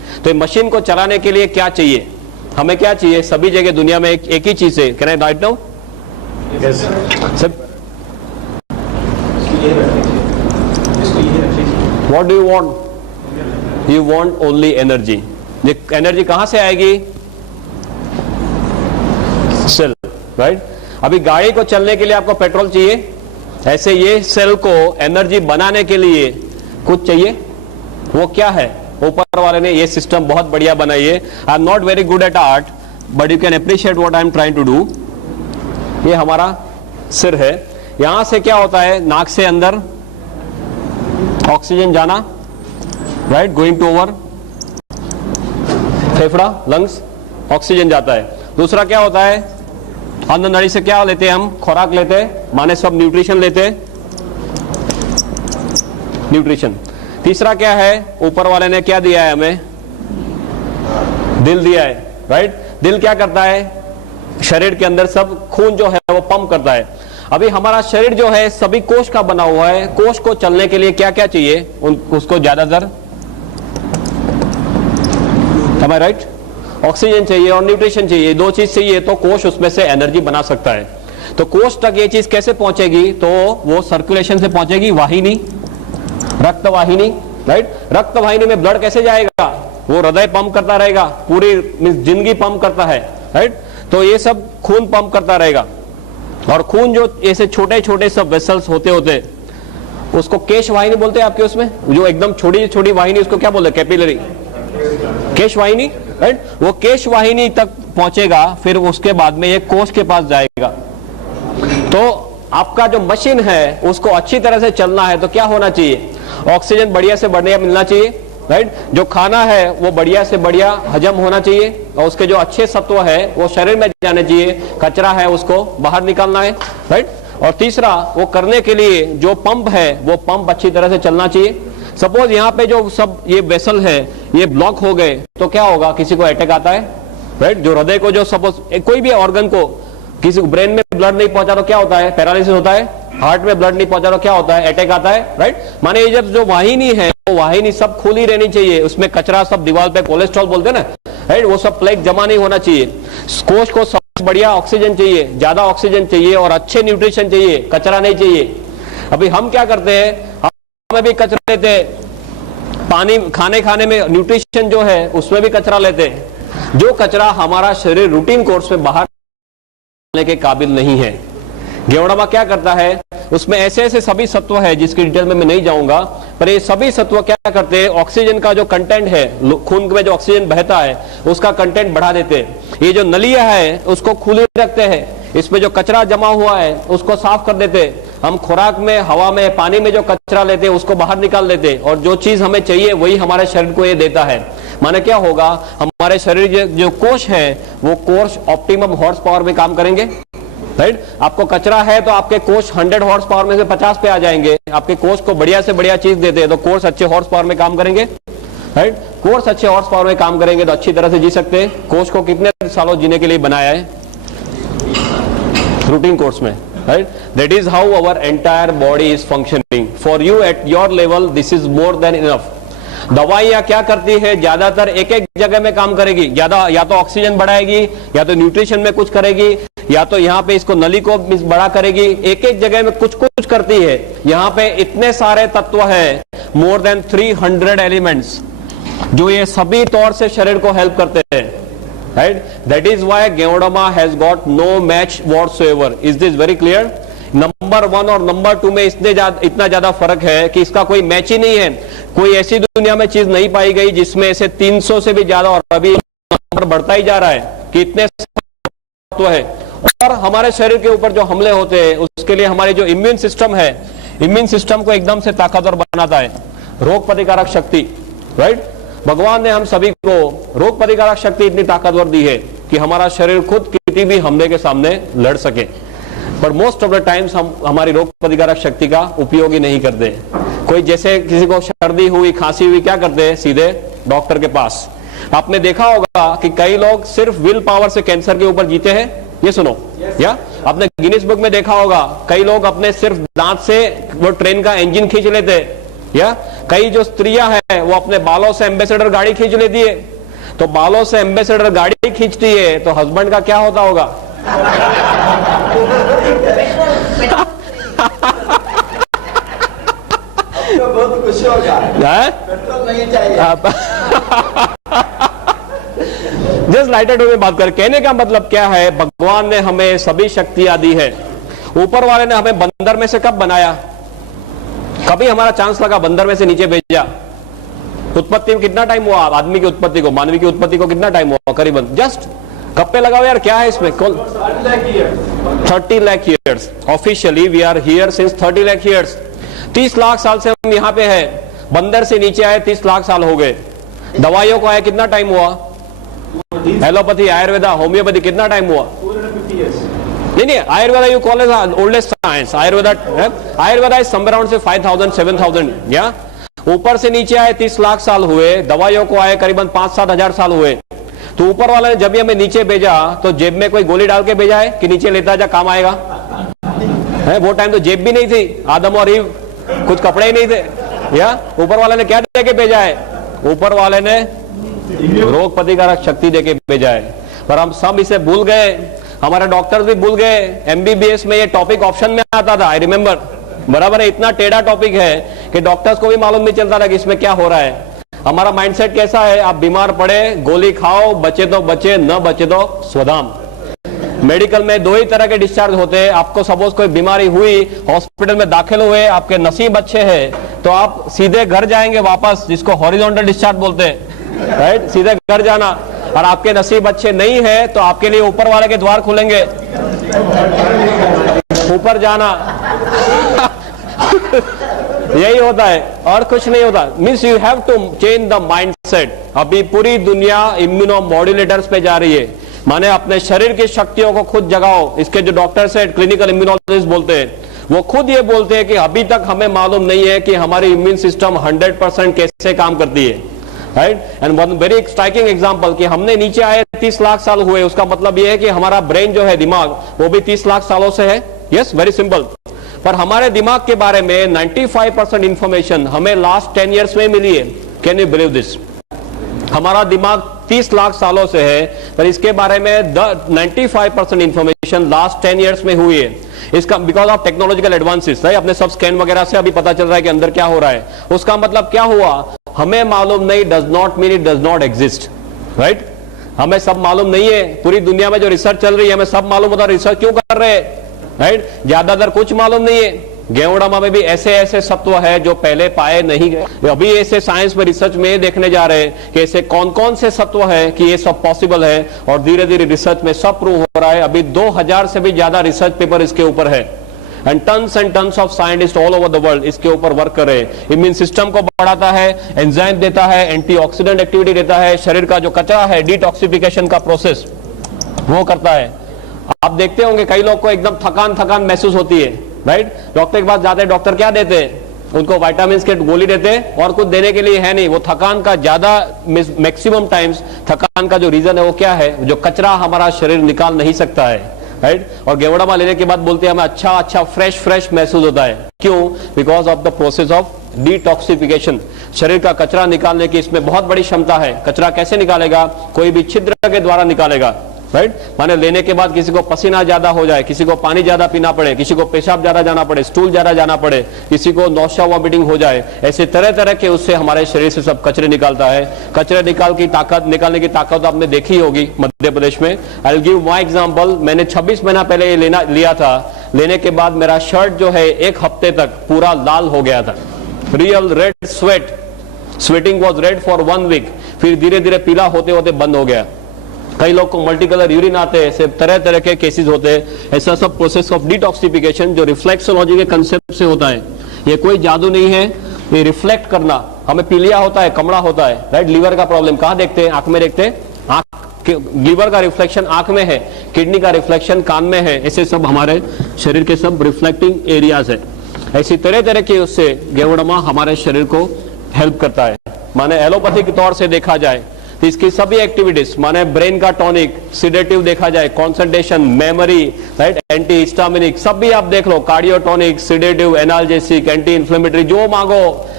तो मशीन को चलाने के लिए क्या चाहिए, हमें क्या चाहिए? सभी जगह दुनिया में एक ही चीज है। Can I right now? What do you want? You want only energy. Energy कहां से आएगी? Cell, right? अभी गाड़ी को चलने के लिए आपको पेट्रोल चाहिए, ऐसे ये सेल को एनर्जी बनाने के लिए कुछ चाहिए। वो क्या है? ऊपर वाले ने ये सिस्टम बहुत बढ़िया बनाई है। I am not very good at art but you can appreciate what I am trying to do. ये हमारा सिर है, यहां से क्या होता है? नाक से अंदर ऑक्सीजन जाना, राइट, गोइंग टू ओवर फेफड़ा, लंग्स, ऑक्सीजन जाता है। दूसरा क्या होता है? अंदर नली से क्या लेते हैं हम? खुराक लेते हैं, माने सब न्यूट्रिशन लेते हैं, न्यूट्रिशन। तीसरा क्या है? ऊपर वाले ने क्या दिया है हमें? दिल दिया है, राइट? दिल क्या करता है? शरीर के अंदर सब खून जो है वो पंप करता है। अभी हमारा शरीर जो है सभी कोष का बना हुआ है। कोष को चलने के लिए क्या क्या चाहिए? उसको ज्यादातर, am I right? ऑक्सीजन चाहिए और न्यूट्रिशन चाहिए, दो चीज चाहिए तो कोष उसमें से एनर्जी बना सकता है। तो कोष तक ये चीज कैसे पहुंचेगी? तो वो सर्कुलेशन से पहुंचेगी, वाहिनी, रक्त वाहिनी, राइट? रक्त वाहिनी में ब्लड कैसे जाएगा? वो हृदय पंप करता रहेगा, पूरी जिंदगी पंप करता है, राइट? तो ये सब खून पंप करता रहेगा। और खून जो ऐसे छोटे छोटे सब वेसल्स होते होते उसको केश वाहिनी बोलते हैं आपके उसमें, जो एकदम छोटी छोटी वाहिनी, उसको क्या बोलते हैं? कैपिलरी, केश वाहिनी, राइट? वो केश वाहिनी तक पहुंचेगा, फिर उसके बाद में ये कोष के पास जाएगा। तो आपका जो मशीन है उसको अच्छी तरह से चलना है तो क्या होना चाहिए? ऑक्सीजन बढ़िया से बढ़िया मिलना चाहिए, राइट? जो खाना है वो बढ़िया से बढ़िया हजम होना चाहिए और उसके जो अच्छे सत्व है वो शरीर में जाने चाहिए, कचरा है उसको बाहर निकालना है, राइट? और तीसरा, वो करने के लिए जो पंप है वो पंप अच्छी तरह से चलना चाहिए। सपोज यहाँ पे जो सब ये वेसल है ये ब्लॉक हो गए तो क्या होगा? किसी को अटैक आता है, राइट? जो हृदय को, जो सपोज कोई भी ऑर्गन को, किसी को ब्रेन में ब्लड नहीं पहुंचा तो क्या होता है? पैरालिसिस होता है। हार्ट में ब्लड नहीं पहुंचा तो क्या होता है? अटैक आता है, राइट? माने ये जब जो वाहिनी है वो वाहिनी सब खुली रहनी चाहिए, उसमें कचरा सब दीवार पे, कोलेस्ट्रॉल बोलते हैं ना, राइट? वो सब प्लेग जमा नहीं होना चाहिए। कोष को सबसे बढ़िया ऑक्सीजन चाहिए, ज्यादा ऑक्सीजन चाहिए और अच्छे न्यूट्रिशन चाहिए, कचरा नहीं चाहिए। अभी हम क्या करते हैं? हमें भी कचरा लेते हैं, पानी खाने में न्यूट्रिशन जो है उसमें भी कचरा लेते हैं। जो कचरा हमारा शरीर रूटीन कोर्स में बाहर के काबिल नहीं है। गेवड़ामा क्या करता है? उसमें ऐसे ऐसे सभी सत्व है जिसकी डिटेल में मैं नहीं जाऊंगा, पर ये सभी सत्व क्या करते हैं? ऑक्सीजन का जो कंटेंट है, खून में जो ऑक्सीजन बहता है उसका कंटेंट बढ़ा देते हैं। ये जो नलियां है उसको खुली रखते हैं, इसमें जो कचरा जमा हुआ है उसको साफ कर देते हैं। हम खुराक में, हवा में, पानी में जो कचरा लेते हैं उसको बाहर निकाल देते हैं और जो चीज हमें चाहिए वही हमारे शरीर को ये देता है। माने क्या होगा? हमारे शरीर जो कोष है वो कोष ऑप्टिमम हॉर्स पावर में काम करेंगे, राइट? आपको कचरा है तो आपके कोष 100 हॉर्स पावर में से 50 पे आ जाएंगे। आपके कोष को बढ़िया से बढ़िया चीज देते हैं तो कोष अच्छे हॉर्स पावर में काम करेंगे, राइट? कोष अच्छे हॉर्स पावर में काम करेंगे तो अच्छी तरह से जी सकते हैं। कोष को कितने सालों जीने के लिए बनाया है? रूटीन कोर्स में, right? That is how our entire body is functioning. For you at your level, this is more than enough. दवाइयां क्या करती है? ज्यादातर एक एक जगह में काम करेगी, ज्यादा या तो ऑक्सीजन बढ़ाएगी, या तो न्यूट्रिशन में कुछ करेगी, या तो यहाँ पे इसको नली को बड़ा करेगी। एक एक जगह में कुछ कुछ करती है। यहाँ पे इतने सारे तत्व है, more than 300 एलिमेंट्स, जो ये सभी तौर से शरीर को हेल्प करते हैं, right? That is why Geodama has got no match whatsoever. Is this very clear? Number 1 और नंबर 2 में इतना ज्यादा फर्क है कि इसका कोई मैच ही नहीं है। कोई ऐसी दुनिया में चीज नहीं पाई गई जिसमें ऐसे 300 से भी ज्यादा, और अभी नंबर बढ़ता ही जा रहा है कि इतने तो है। और हमारे शरीर के ऊपर जो हमले होते हैं उसके लिए हमारी जो इम्यून सिस्टम है, इम्यून सिस्टम को एकदम से ताकतवर बनाता है। रोग प्रतिकारक शक्ति, राइट? भगवान ने हम सभी को रोग प्रतिकारक शक्ति इतनी ताकतवर दी है कि हमारा शरीर खुद किसी भी हमले के सामने लड़ सके। पर मोस्ट ऑफ द टाइम्स हम हमारी रोग प्रतिकारक शक्ति का उपयोग ही नहीं करते। कोई जैसे किसी को सर्दी हुई, खांसी हुई, क्या करते हैं? सीधे डॉक्टर के पास। आपने देखा होगा कि कई लोग सिर्फ विल पावर से कैंसर के ऊपर जीते हैं। ये सुनो, या आपने गिनीज बुक में देखा होगा कई लोग अपने सिर्फ दांत से वो ट्रेन का इंजन खींच लेते, या कई जो स्त्रियां हैं वो अपने बालों से एम्बेसडर गाड़ी खींच लेती है, तो बालों से एम्बेसडर गाड़ी खींचती है तो हस्बैंड का क्या होता होगा? बहुत खुश होगा, पेट्रोल नहीं चाहिए। जस्ट लाइटेड में बात कर, कहने का मतलब क्या है, भगवान ने हमें सभी शक्तियां दी है। ऊपर वाले ने हमें बंदर में से कब बनाया? कभी हमारा चांस लगा बंदर में से नीचे भेजा? उत्पत्ति में कितना टाइम हुआ? आदमी की उत्पत्ति को, मानवी की उत्पत्ति को कितना टाइम हुआ? करीबन जस्ट कब पे लगाओ यार, क्या है इसमें? 30 lakh years. Officially we are here since 30 lakh years. 30 lakh साल से हम यहाँ पे हैं। बंदर से नीचे आए 30 लाख साल हो गए। दवाइयों को आए कितना टाइम हुआ? एलोपैथी, आयुर्वेदा, होम्योपैथी कितना टाइम हुआ? नहीं, Ayurveda you call as oldest science. Ayurveda is somewhere around से 5000 7000 या ऊपर से नीचे आए 30 लाख साल हुए। दवाइयों को आए करीबन 5-7 हजार साल हुए। तो ऊपर वाले ने जब भी हमें नीचे भेजा तो जेब में कोई गोली डाल के भेजा है कि नीचे लेता जा काम आएगा? है वो टाइम तो जेब भी नहीं थी, आदम और ईव कुछ कपड़े ही नहीं थे। या ऊपर वाले ने क्या दे के भेजा है? ऊपर वाले ने रोग प्रतिकारक शक्ति देके भेजा है। पर हम सब इसे भूल गए, हमारे डॉक्टर्स भी भूल गए। एमबीबीएस में ये टॉपिक ऑप्शन में आता था, आई रिमेम्बर, बराबर है। इतना टेढ़ा टॉपिक है कि डॉक्टर्स को भी मालूम नहीं चलता था कि इसमें क्या हो रहा है। हमारा माइंडसेट कैसा है? आप बीमार पड़े गोली खाओ, बचे तो बचे, न बचे तो स्वधाम। मेडिकल में 2 ही तरह के डिस्चार्ज होते हैं। आपको सपोज कोई बीमारी हुई, हॉस्पिटल में दाखिल हुए, आपके नसीब अच्छे हैं तो आप सीधे घर जाएंगे वापस, जिसको हॉरिजॉन्टल डिस्चार्ज बोलते हैं, राइट? सीधे घर जाना। और आपके नसीब अच्छे नहीं है तो आपके लिए ऊपर वाले के द्वार खुलेंगे, ऊपर जाना। यही होता है और कुछ नहीं होता। Means you have to change the mindset. अभी पूरी दुनिया इम्यूनो मॉड्यूलेटर्स पे जा रही है, माने अपने शरीर की शक्तियों को खुद जगाओ। इसके जो डॉक्टर्स है, क्लिनिकल इम्यूनोलॉजिस्ट बोलते हैं, वो खुद ये बोलते हैं कि अभी तक हमें मालूम नहीं है कि हमारी इम्यून सिस्टम 100% कैसे काम करती है, right? And one very striking example कि हमने नीचे आए 30 लाख साल हुए, उसका मतलब ये है कि हमारा ब्रेन जो है, दिमाग, वो भी 30 लाख सालों से है। Yes, very simple. पर हमारे दिमाग के बारे में 95% इंफॉर्मेशन हमें लास्ट 10 ईयर्स में मिली है। Can you believe this? हमारा दिमाग 30 लाख सालों से है, पर इसके बारे में 95% इंफॉर्मेशन लास्ट 10 ईयर्स में हुई है। इसका because of technological advances, right? अपने सब स्कैन वगैरह से अभी पता चल रहा है कि अंदर क्या हो रहा है। उसका मतलब क्या हुआ? हमें मालूम नहीं does not mean it does not exist, right? हमें सब मालूम नहीं है। पूरी दुनिया में जो रिसर्च चल रही है हमें सब मालूम होता है, रिसर्च क्यों कर रहे हैं, राइट? ज्यादातर कुछ मालूम नहीं है। गेवड़ामा में भी ऐसे ऐसे सत्व है जो पहले पाए नहीं गए। अभी ऐसे साइंस में रिसर्च में देखने जा रहे हैं कि ऐसे कौन कौन से सत्व है कि ये सब पॉसिबल है, और धीरे धीरे रिसर्च में सब प्रूव हो रहा है। अभी 2000 से भी ज्यादा रिसर्च पेपर इसके ऊपर है and tons of scientist all over the world इसके ऊपर वर्क कर रहे हैं। इम्यून सिस्टम को बढ़ाता है, एंजाइम देता है, एंटीऑक्सीडेंट एक्टिविटी देता है, शरीर का जो कचरा है डिटॉक्सिफिकेशन का प्रोसेस वो करता है। आप देखते होंगे कई लोग को एकदम थकान महसूस होती है, राइट? डॉक्टर के पास जाते हैं, डॉक्टर क्या देते हैं? उनको विटामिन के गोली देते हैं और कुछ देने के लिए है नहीं। वो थकान का ज्यादा मैक्सिमम टाइम्स थकान का जो रीजन है वो क्या है? जो कचरा हमारा शरीर निकाल नहीं सकता है, राइट? और गेवड़ामा लेने के बाद बोलते हैं हमें अच्छा फ्रेश महसूस होता है। क्यों? Because of the process of detoxification. शरीर का कचरा निकालने की इसमें बहुत बड़ी क्षमता है। कचरा कैसे निकालेगा? कोई भी छिद्र के द्वारा निकालेगा, राइट? माने लेने के बाद किसी को पसीना ज्यादा हो जाए, किसी को पानी ज्यादा पीना पड़े, किसी को पेशाब ज्यादा जाना पड़े, स्टूल ज्यादा जाना पड़े, किसी को नौशा वॉमिटिंग हो जाए, ऐसे तरह तरह के उससे हमारे शरीर से सब कचरे निकालता है। कचरे निकालने की ताकत आपने देखी होगी मध्य प्रदेश में। I will give my example. मैंने 26 महीना पहले ये लिया था। लेने के बाद मेरा शर्ट जो है 1 हफ्ते तक पूरा लाल हो गया था। Real red sweating was red for 1 week. फिर धीरे धीरे पीला होते होते बंद हो गया। कई लोग को मल्टी कलर यूरिन आते हैं, ऐसे तरह तरह के केसेस होते हैं। ऐसा सब प्रोसेस ऑफ डिटॉक्सिफिकेशन जो रिफ्लेक्सोलॉजी के कंसेप्ट से होता है। ये कोई जादू नहीं है, ये रिफ्लेक्ट करना। हमें पीलिया होता है, कमड़ा होता है, राइट? लीवर का प्रॉब्लम कहाँ देखते हैं? आंख में देखते हैं। आंख, लीवर का रिफ्लेक्शन आंख में है, किडनी का रिफ्लेक्शन कान में है। ऐसे सब हमारे शरीर के सब रिफ्लेक्टिंग एरियाज है। ऐसी तरह तरह के उससे गेवड़ामा हमारे शरीर को हेल्प करता है। माने एलोपैथी के तौर से देखा जाए तो इसकी सभी एक्टिविटीज, माने ब्रेन का टॉनिक, सिडेटिव देखा जाए, concentration, memory, right, anti histaminic, सब भी आप देख लो, cardiotonic, sedative, analgesic, anti inflammatory, जो मांगो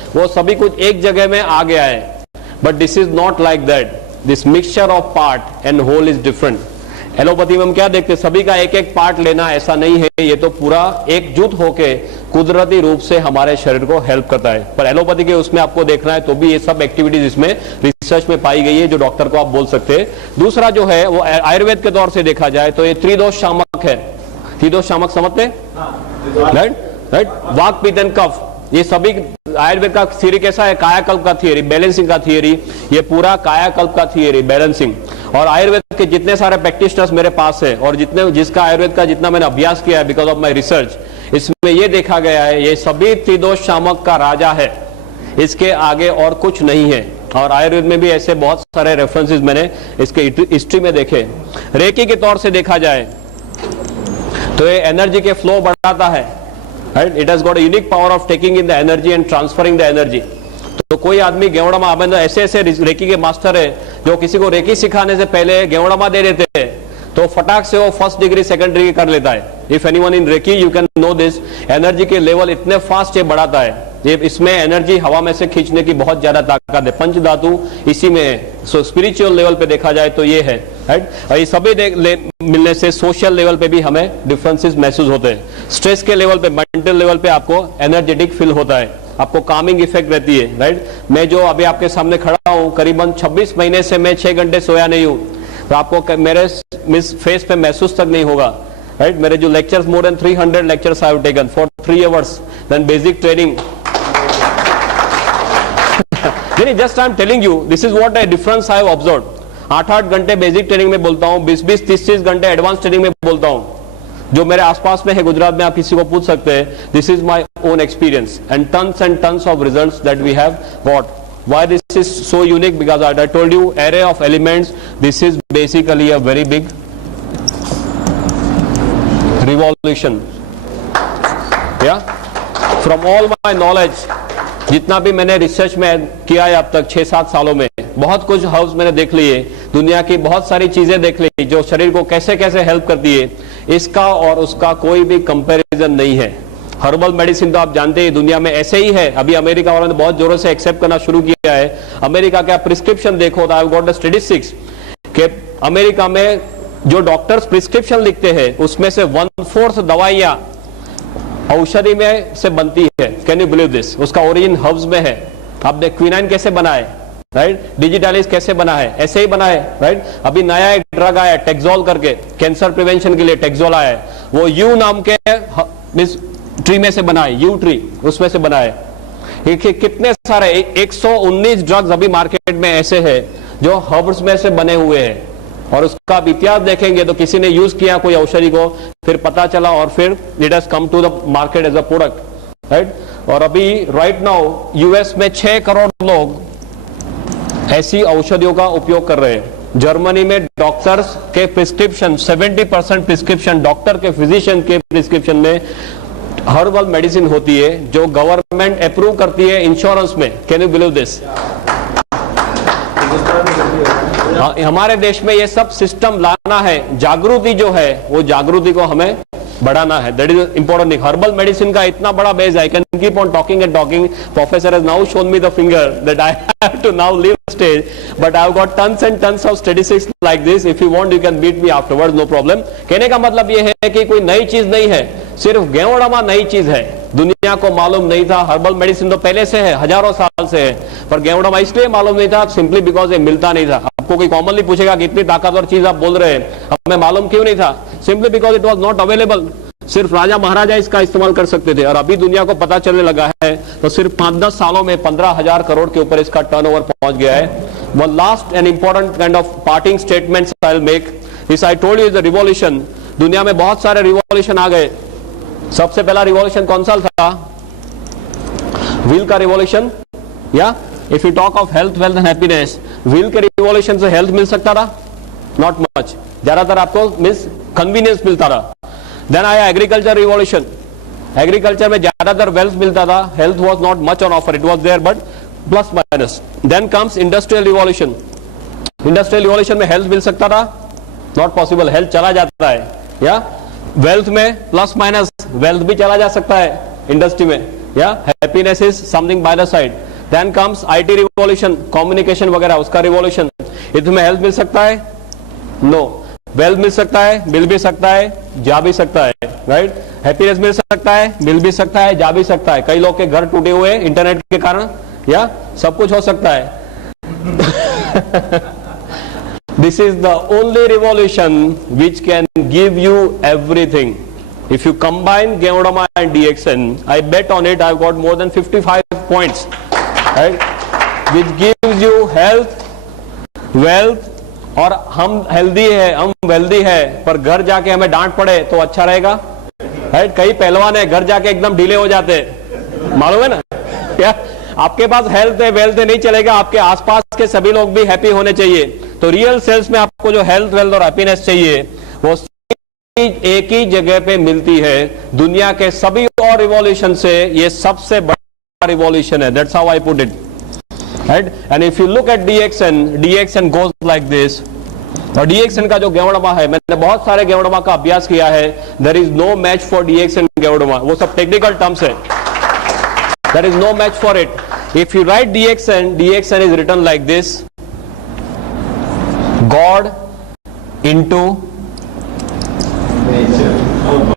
वो सभी कुछ एक जगह में आ गया है, but this is not like that. This mixture of part and whole is different. Allopathy में हम क्या देखते हैं, सभी का एक एक पार्ट लेना, ऐसा नहीं है. ये तो पूरा एकजुट होके कुदरती रूप से हमारे शरीर को हेल्प करता है. पर एलोपैथी के उसमें आपको देखना है तो भी ये सब एक्टिविटीज इसमें रिसर्च में पाई गई है, जो डॉक्टर को आप बोल सकते हैं. दूसरा जो है वो आयुर्वेद के तौर से देखा जाए तो ये त्रिदोष शामक है. त्रिदोष शामक समझते हैं, राइट राइट. वाक पित्त एंड कफ, ये सभी आयुर्वेद का थियरी कैसा है, कायाकल्प का थियरी, बैलेंसिंग का थियरी. ये पूरा कायाकल्प का थियरी, बैलेंसिंग. और आयुर्वेद के जितने सारे प्रैक्टिशनर्स मेरे पास है और जिसका आयुर्वेद का जितना मैंने अभ्यास किया है बिकॉज ऑफ माय रिसर्च, इसमें ये देखा गया है ये सभी त्रिदोष शामक का राजा है, इसके आगे और कुछ नहीं है. और आयुर्वेद में भी ऐसे बहुत सारे रेफरेंसेस मैंने इसके हिस्ट्री में देखे. रेकी के तौर से देखा जाए तो ये एनर्जी के फ्लो बढ़ाता है, right. It has got a unique power of taking in the energy and transferring the energy. तो कोई आदमी गेवड़मा, ऐसे ऐसे रेकी के मास्टर है जो किसी को रेकी सिखाने से पहले गेवड़मा दे देते हैं तो फटाक से वो फर्स्ट डिग्री सेकंड डिग्री कर लेता है. If anyone in recce you can no this. Energy के लेवल इतने फास्ट ये बढ़ाता है, ये इसमें एनर्जी हवा में से खींचने की बहुत ज्यादा ताकत है. पंच धातु इसी में है. सो स्पिरिचुअल लेवल पे देखा जाए तो ये है, राइट. और ये सभी मिलने से सोशल लेवल पे भी हमें डिफरेंसेस महसूस होते हैं. स्ट्रेस के लेवल पे, मेंटल लेवल पे आपको एनर्जेटिक फील होता है, आपको कामिंग इफेक्ट रहती है, राइट. मैं जो अभी आपके सामने खड़ा हूं, करीबन 26 महीने से मैं 6 घंटे सोया नहीं हूं, तो आपको मेरे फेस पे महसूस तक नहीं होगा, राइट. मेरे जो lectures, more than 300 lectures I have taken for 3 hours, then basic training. Just I am telling you this is what a difference I have observed. 8-8 घंटे बेसिक ट्रेनिंग में बोलता हूं, 20-20, 30-30 घंटे एडवांस ट्रेनिंग में बोलता हूं. जो मेरे आसपास में है गुजरात में, आप किसी को पूछ सकते हैं. This is my own experience and tons of results that we have got. Why this is so unique? Because I told you array of elements. This is basically a very big revolution. Yeah. From all my knowledge, जितना भी मैंने research में किया है अब तक 6-7 सालों में, बहुत कुछ हाउस मैंने देख लिए, दुनिया की बहुत सारी चीजें देख ली जो शरीर को कैसे कैसे हेल्प करती है. इसका और उसका कोई भी कंपैरिजन नहीं है. हर्बल मेडिसिन तो आप जानते हैं दुनिया में ऐसे ही है. अभी अमेरिका वालों ने बहुत जोरों से एक्सेप्ट करना शुरू किया है. अमेरिका का प्रिस्क्रिप्शन देखो तो I have got the statistics कि अमेरिका में जो डॉक्टर्स प्रिस्क्रिप्शन लिखते हैं उसमें से 1/4 दवाइयां औषधि में से बनती है. Can you believe this? उसका ओरिजिन हर्ब्स में है. आप देख क्विनाइन कैसे बना है, राइट. डिजिटालिस कैसे बना है, ऐसे ही बना है, राइट. अभी नया एक ड्रग आया टेक्सोल करके, कैंसर प्रिवेंशन के लिए टेक्सोल आया है. वो यू नाम के ट्री में से बना है, यू ट्री, उसमें से बना है. कितने सारे 119 ड्रग्स अभी मार्केट में ऐसे हैं जो हर्ब्स में से बने हुए हैं. और उसका आप इतिहास देखेंगे तो किसी ने यूज किया कोई औषधि को, फिर पता चला और फिर it has come to the market as a product, right. और अभी राइट नाउ यूएस में 6 करोड़ लोग ऐसी औषधियों का उपयोग कर रहे हैं. जर्मनी में डॉक्टर्स के प्रिस्क्रिप्शन, 70% प्रिस्क्रिप्शन डॉक्टर के, फिजिशियन के प्रिस्क्रिप्शन में हर्बल मेडिसिन होती है जो गवर्नमेंट अप्रूव करती है इंश्योरेंस में. Can you believe this? हमारे देश में ये सब सिस्टम लाना है. जागृति जो है वो जागृति को हमें बढ़ाना है. That is important thing. Herbal medicine का इतना बड़ा base, I can keep on talking and talking. Professor has now shown me the finger that I have to now leave stage, but I have got tons and tons of statistics like this. If you want you can beat me afterwards, no problem. कहने का मतलब ये है कि कोई नई चीज नहीं है, सिर्फ गेवड़मा नई चीज है. दुनिया को मालूम नहीं था. हर्बल मेडिसिन तो पहले से है, हजारों साल से है, पर गेवड़मा इसलिए मालूम नहीं था सिंपली बिकॉज ये मिलता नहीं था. आपको कोई कॉमनली पूछेगा कि इतनी ताकतवर चीज आप बोल रहे हैं, हमें मालूम क्यों नहीं था? Simply because it was not available. सिर्फ राजा महाराजा इसका इस्तेमाल कर सकते थे. और अभी दुनिया को पता चलने लगा है तो सिर्फ 5-10 सालों में 15,000 करोड़ के ऊपर इसका टर्नओवर पहुंच गया है. One last and important kind of parting statements I will make. This I told you is the revolution. दुनिया में बहुत सारे रिवॉल्यूशन आ गए. सबसे पहला रिवॉल्यूशन कौन सा था? व्हील का रिवॉल्यूशन. या if you talk of health, wealth and happiness, wheel के रिवॉल्यूशन से हेल्थ मिल सकता था? Not much. ज्यादातर आपको मींस कन्वीनियंस मिलता रहा. देन आया एग्रीकल्चर रिवॉल्यूशन. एग्रीकल्चर में ज्यादातर वेल्थ मिलता था, health was not much on offer. It was there but plus minus. Then comes industrial revolution. Industrial revolution में हेल्थ मिल सकता था? Not possible. हेल्थ चला जाता है. या वेल्थ में प्लस माइनस वेल्थ भी चला जा सकता है इंडस्ट्री में, या happiness is something by the side. Then comes IT revolution, communication वगैरह, उसका रिवॉल्यूशन। ये तुम्हें हेल्थ मिल सकता है? नो। वेल्थ मिल सकता है? मिल भी सकता है, जा भी सकता है, राइट। हैप्पीनेस मिल सकता है, मिल भी सकता है, जा भी सकता है। कई लोग के घर टूटे हुए इंटरनेट के कारण, या सब कुछ हो सकता है। This is the only revolution which can give you everything. If you combine Geodoma and DXN, I bet on it I've got more than 55 points, right? Which gives you health, wealth, और हम healthy है, हम wealthy है, पर घर जाके हमें डांट पड़े तो अच्छा रहेगा, राइट। कई पहलवान है घर जाके एकदम ढीले हो जाते, मालूम है ना क्या? आपके पास हेल्थ है, वेल्थ है, नहीं चलेगा। आपके आसपास के सभी लोग भी हैप्पी होने चाहिए। तो रियल सेल्स में आपको जो हेल्थ, वेल्थ और हैप्पीनेस चाहिए वो एक ही जगह पे मिलती है। दुनिया के सभी और रिवॉल्यूशन से ये सबसे बड़ा रिवॉल्यूशन है। That's how I put it, right. And if you look at DXN goes like this. और DXN का जो गेवड़मा है, मैंने बहुत सारे गेवड़मा का अभ्यास किया है। There is no match for DXN गेवड़मा, वो सब टेक्निकल टर्म्स है। There is no match for it. If you right DXN is written like this: God into